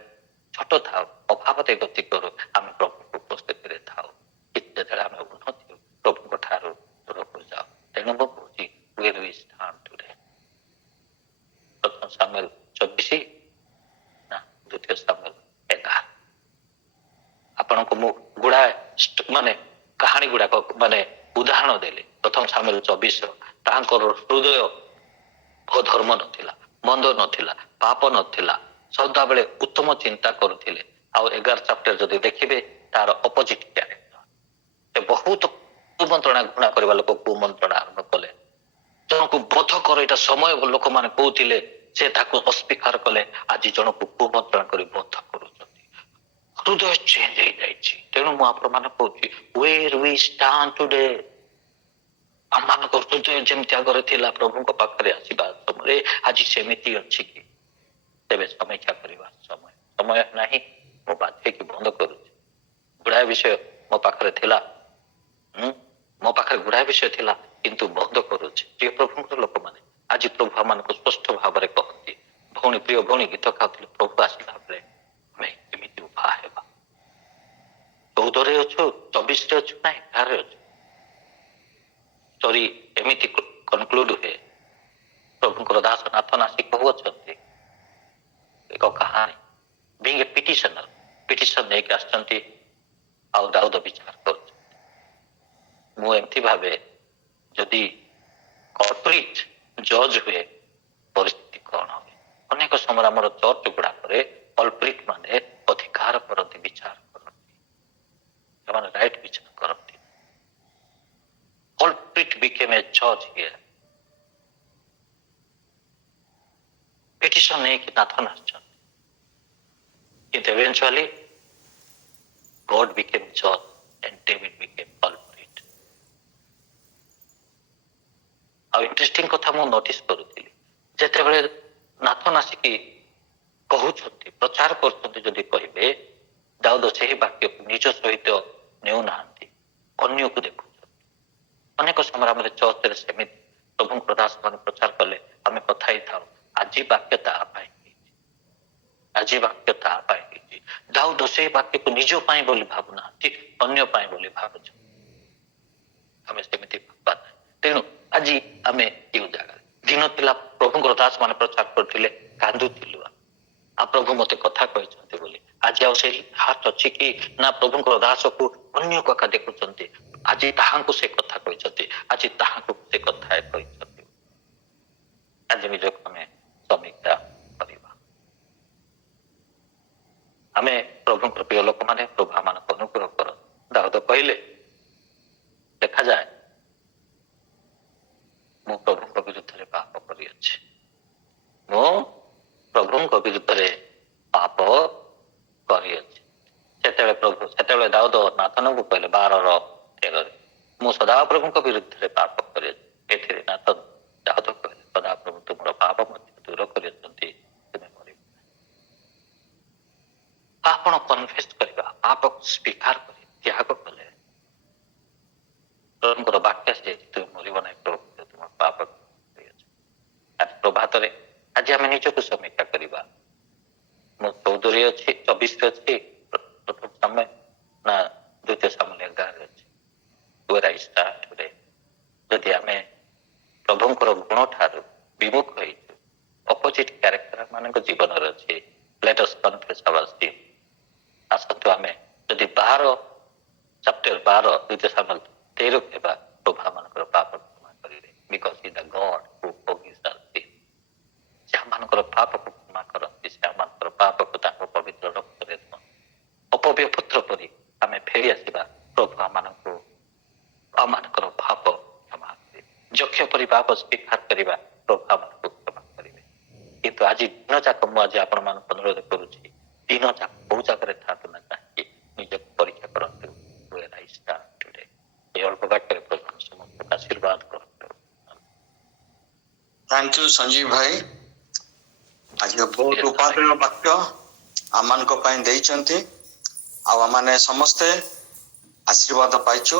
ଛୋଟ ଥାଉ, ଅଭାବରେ ଗତି କରୁ, ଆମେ ପ୍ରଭୁଙ୍କ ଉପସ୍ଥିତିରେ ଥାଉ। ଯେତେବେଳେ ଆମେ ଉନ୍ନତି ପ୍ରଭୁଙ୍କ ଠାରୁ ଦୂରକୁ ଯାଉ। ତେଣୁ ମୁଁ କହୁଛି where we stand today। ପ୍ରଥମ ସାମୁଏଲ 24 ନା ଦ୍ୱିତୀୟ ସାମୁଏଲ 11। ଆପଣଙ୍କୁ ମୁଁ ଗୁଡାଏ ମାନେ କାହାଣୀ ଗୁଡାକ ମାନେ ଉଦାହରଣ ଦେଲି। ପ୍ରଥମ ସାମୁଏଲ 24 ତାଙ୍କର ହୃଦୟ ଧର୍ମ ନଥିଲା, ମନ୍ଦ ନଥିଲା, ପାପ ନଥିଲା, ସଦାବେଳେ ଉତ୍ତମ ଚିନ୍ତା କରୁଥିଲେ। ଆଉ 11 ଚାପ୍ଟର ଯଦି ଦେଖିବେ ତାର ଅପୋଜିଟ କ୍ୟାରେକ୍ଟର। ସେ ବହୁତ କୁମନ୍ତ୍ରଣା ଘୃଣା କରିବା ଲୋକ କୁମନ୍ତ୍ରଣା ଆରମ୍ଭ କଲେ। ଜଣକୁ ବୋଧ କର ଏଇଟା ସମୟ ଲୋକମାନେ କହୁଥିଲେ, ସେ ତାକୁ ଅସ୍ୱୀକାର କଲେ। ଆଜି ଜଣକୁ କୁମନ୍ତ୍ରଣା କରି ବୋଧ କରୁଛନ୍ତି। ହୃଦୟ ଚେଞ୍ଜ ହେଇଯାଇଛି। ତେଣୁ ମୁଁ ଆପଣମାନେ କହୁଛି where we stand today। ଆମମାନଙ୍କ ହୃଦୟ ଯେମିତି ଆଗରେ ଥିଲା ପ୍ରଭୁଙ୍କ ପାଖରେ ଆସିବା ସମୟରେ ଆଜି ସେମିତି ଅଛି କି? ତେବେ ସମୀକ୍ଷା କରିବା ସମୟ ନାହିଁ। ମୁଁ ବାଧ୍ୟକି ବନ୍ଦ କରୁଛି। ଗୁଡାଏ ବିଷୟ ମୋ ପାଖରେ ଥିଲା, ମୋ ପାଖରେ ଗୁଡାଏ ବିଷୟ ଥିଲା, କିନ୍ତୁ ବନ୍ଦ କରୁଛି। ପ୍ରିୟ ପ୍ରଭୁଙ୍କର ଲୋକମାନେ ଆଜି ପ୍ରଭୁ ଆମମାନଙ୍କୁ ସ୍ପଷ୍ଟ ଭାବରେ କହନ୍ତି, ଭଉଣୀ ପ୍ରିୟ ଭଉଣୀ ଗୀତ ଖାଉଥିଲେ, ପ୍ରଭୁ ଆସିଲା ବେଳେ ଆମେ କେମିତି ଉଭା ହେବା। 14ରେ ଅଛୁ, 24ରେ ଅଛୁ, ନା 11ରେ ଅଛୁ। ଷ୍ଟୋରି ଏମିତି କନକ୍ଲୁଡ ହୁଏ। ପ୍ରଭୁଙ୍କର ଦାସ ନାଥନ ଆସି କହୁଅଛନ୍ତି ଏକ କାହାଣୀ। ବିଙ୍ଗ ଏ ପିଟିସନର, ପିଟିସନ ନେଇକି ଆସିଛନ୍ତି, ଆଉ ଦାଉଦ ବିଚାର କରୁଛନ୍ତି। ମୁଁ ଏମିତି ଭାବେ ଯଦି କର୍ପୋରେଟ ଜଜ୍ ହୁଏ ପରିସ୍ଥିତି କଣ ହୁଏ? ଅନେକ ସମୟରେ ଆମର ଚର୍ଚ୍ଚ ଗୁଡାକରେ କଲ୍ପ୍ରିଟ ମାନେ ଅଧିକାର କରନ୍ତି, ବିଚାର କରନ୍ତି, ସେମାନେ ରାଇଟ ବିଚାର କରନ୍ତି। Culprit became a judge here। Petition ନେଇକି ନାଥନ ଆସିଛନ୍ତି, କିନ୍ତୁ eventually God became judge and David became culprit। ଆଉ ଇଣ୍ଟରେଷ୍ଟିଂ କଥା ମୁଁ ନୋଟିସ କରୁଥିଲି, ଯେତେବେଳେ ନାଥନ ଆସିକି କହୁଛନ୍ତି, ପ୍ରଚାର କରୁଛନ୍ତି, ଯଦି କହିବେ ଦାଉଦ ସେହି ବାକ୍ୟକୁ ନିଜ ସହିତ ନେଉନାହାନ୍ତି, ଅନ୍ୟକୁ ଦେଖୁଛନ୍ତି। ଅନେକ ସମୟରେ ଆମର ଚର୍ଚ୍ଚରେ ସେମିତି ପ୍ରଭୁଙ୍କର ଦାସ ମାନେ ପ୍ରଚାର କଲେ ଆମେ କଥା ହେଇଥାଉ, ଆଜି ବାକ୍ୟ ତାହା ପାଇଁ ହେଇଛି, ଆଜି ବାକ୍ୟ ତା ପାଇଁ ହେଇଛି। ଦାଉଦ ସେଇ ବାକ୍ୟକୁ ନିଜ ପାଇଁ ବୋଲି ଭାବୁନାହାନ୍ତି, ଅନ୍ୟ ପାଇଁ ବୋଲି ଭାବୁଛୁ। ଆମେ ସେମିତି ଭାବିବା ନାହିଁ। ତେଣୁ ଆଜି ଆମେ କେଉଁ ଜାଗାରେ ଦିନ ଥିଲା ପ୍ରଭୁଙ୍କର ଦାସ ମାନେ ପ୍ରଚାର କରୁଥିଲେ, କାନ୍ଦୁଥିଲୁ ଆଉ ପ୍ରଭୁ ମତେ କଥା କହିଛନ୍ତି ବୋଲି। ଆଜି ଆଉ ସେଇ ହାତ ଅଛି କି ନା ପ୍ରଭୁଙ୍କର ଦାସକୁ ଅନ୍ୟ କଥା ଦେଖୁଛନ୍ତି, ଆଜି ତାହାଙ୍କୁ ସେ କଥା କହିଛନ୍ତି, ଆଜି ତାହାଙ୍କୁ ସେ କଥା କହିଛନ୍ତି। ଆଜି ନିଜକୁ ଆମେ ସମୀକ୍ଷା କରିବା। ଆମେ ପ୍ରଭୁଙ୍କର ପ୍ରିୟ ଲୋକମାନେ ପ୍ରଭୁ ଆମମାନଙ୍କୁ ଅନୁଗ୍ରହ କର। ଦାଉଦ କହିଲେ, ଦେଖାଯାଏ ମୁଁ ପ୍ରଭୁଙ୍କ ବିରୁଦ୍ଧରେ ପାପ କରିଅଛି, ମୁଁ ପ୍ରଭୁଙ୍କ ବିରୁଦ୍ଧରେ ପାପ କରିଅଛି। ସେତେବେଳେ ଦାଉଦ ନାଥନଙ୍କୁ କହିଲେ 12:13, ମୁଁ ସଦାପ୍ରଭୁଙ୍କ ବିରୁଦ୍ଧରେ ପାପ କରିଅଛି। ଏଥିରେ ନାଥନ ଦାଉଦ କହିଲେ, ସଦାପ୍ରଭୁ ତୁମର ପାପ ମଧ୍ୟ ଦୂର କରିଅଛନ୍ତି, ତୁମେ ମରିବ। ଆପଣ କନଫେସ୍ କରିବା, ପାପକୁ ସ୍ୱୀକାର କରି ତ୍ୟାଗ କଲେ ପ୍ରଭୁଙ୍କର ବାକ୍ୟ ସେ ତୁମେ ମରିବ ନାହିଁ, ପ୍ରଭୁ ତୁମର ପାପ କରିଅଛି। ଆଜି ପ୍ରଭାତରେ ଆଜି ଆମେ ନିଜକୁ ସମୀକ୍ଷା କରିବା। ମୁଁ 14ରେ ଅଛି, 24ରେ ଅଛି, ପ୍ରଥମ ସମୟ ନା ଦ୍ୱିତୀୟ ସମୟ 11ରେ ଅଛି। Where I start today? ଯଦି ଆମେ ପ୍ରଭୁଙ୍କର ଗୁଣ ଠାରୁ ବିମୁଖ ହେଇଛୁ, ଅପୋଜିଟ୍ କ୍ୟାରେକ୍ଟର ମାନଙ୍କ ଜୀବନରେ ଅଛି, ଲେଟ୍ ଅସ୍ କନଫେସ୍ ଆୱାର ସିନ୍। ଆସନ୍ତୁ ଆମେ ଯଦି 12 ଚାପ୍ଟର 12 ଦ୍ୱିତୀୟ ସମୟ 13 ହେବା, ପ୍ରଭୁ ମାନଙ୍କର ପାପ କ୍ଷମା କରିବେ। Because he the God who forgives our sin. ସେ ଆମମାନଙ୍କର ପାପକୁ କ୍ଷମା କରନ୍ତି, ସେ ଆମମାନଙ୍କର ପାପକୁ ତାଙ୍କ ପବିତ୍ର ରକ୍ତରେ ଅପବ୍ୟ ପୁତ୍ର ପରି ଆମେ ଫେରି ଆସିବା। ପ୍ରଭୁ ଆମମାନଙ୍କର ପାପ କ୍ଷମା କରିବେ। ଯକ୍ଷ ପରି ପାପ ସ୍ୱୀକାର କରିବା, ପ୍ରଭୁ ଆମମାନଙ୍କୁ କ୍ଷମା କରିବେ। କିନ୍ତୁ ଆଜି ଦିନ ଯାକ ମୁଁ ଆଜି ଆପଣମାନଙ୍କୁ ଅନୁରୋଧ କରୁଛି, ଦିନ ଯାକ କୋଉ ଜାଗାରେ ଥାନ୍ତୁ ନା କାହିଁକି ନିଜକୁ ପରୀକ୍ଷା କରନ୍ତୁ। Where I stand today? এই অল্প বাক্যের প্রধান সমস্ত আশীর্বাদ করতে। थैंक यू संजीव भाई। आज बहुत उपादेय वाक्य आमान को पाई देइचंती आ माने समस्ते आशीर्वाद पाइछु।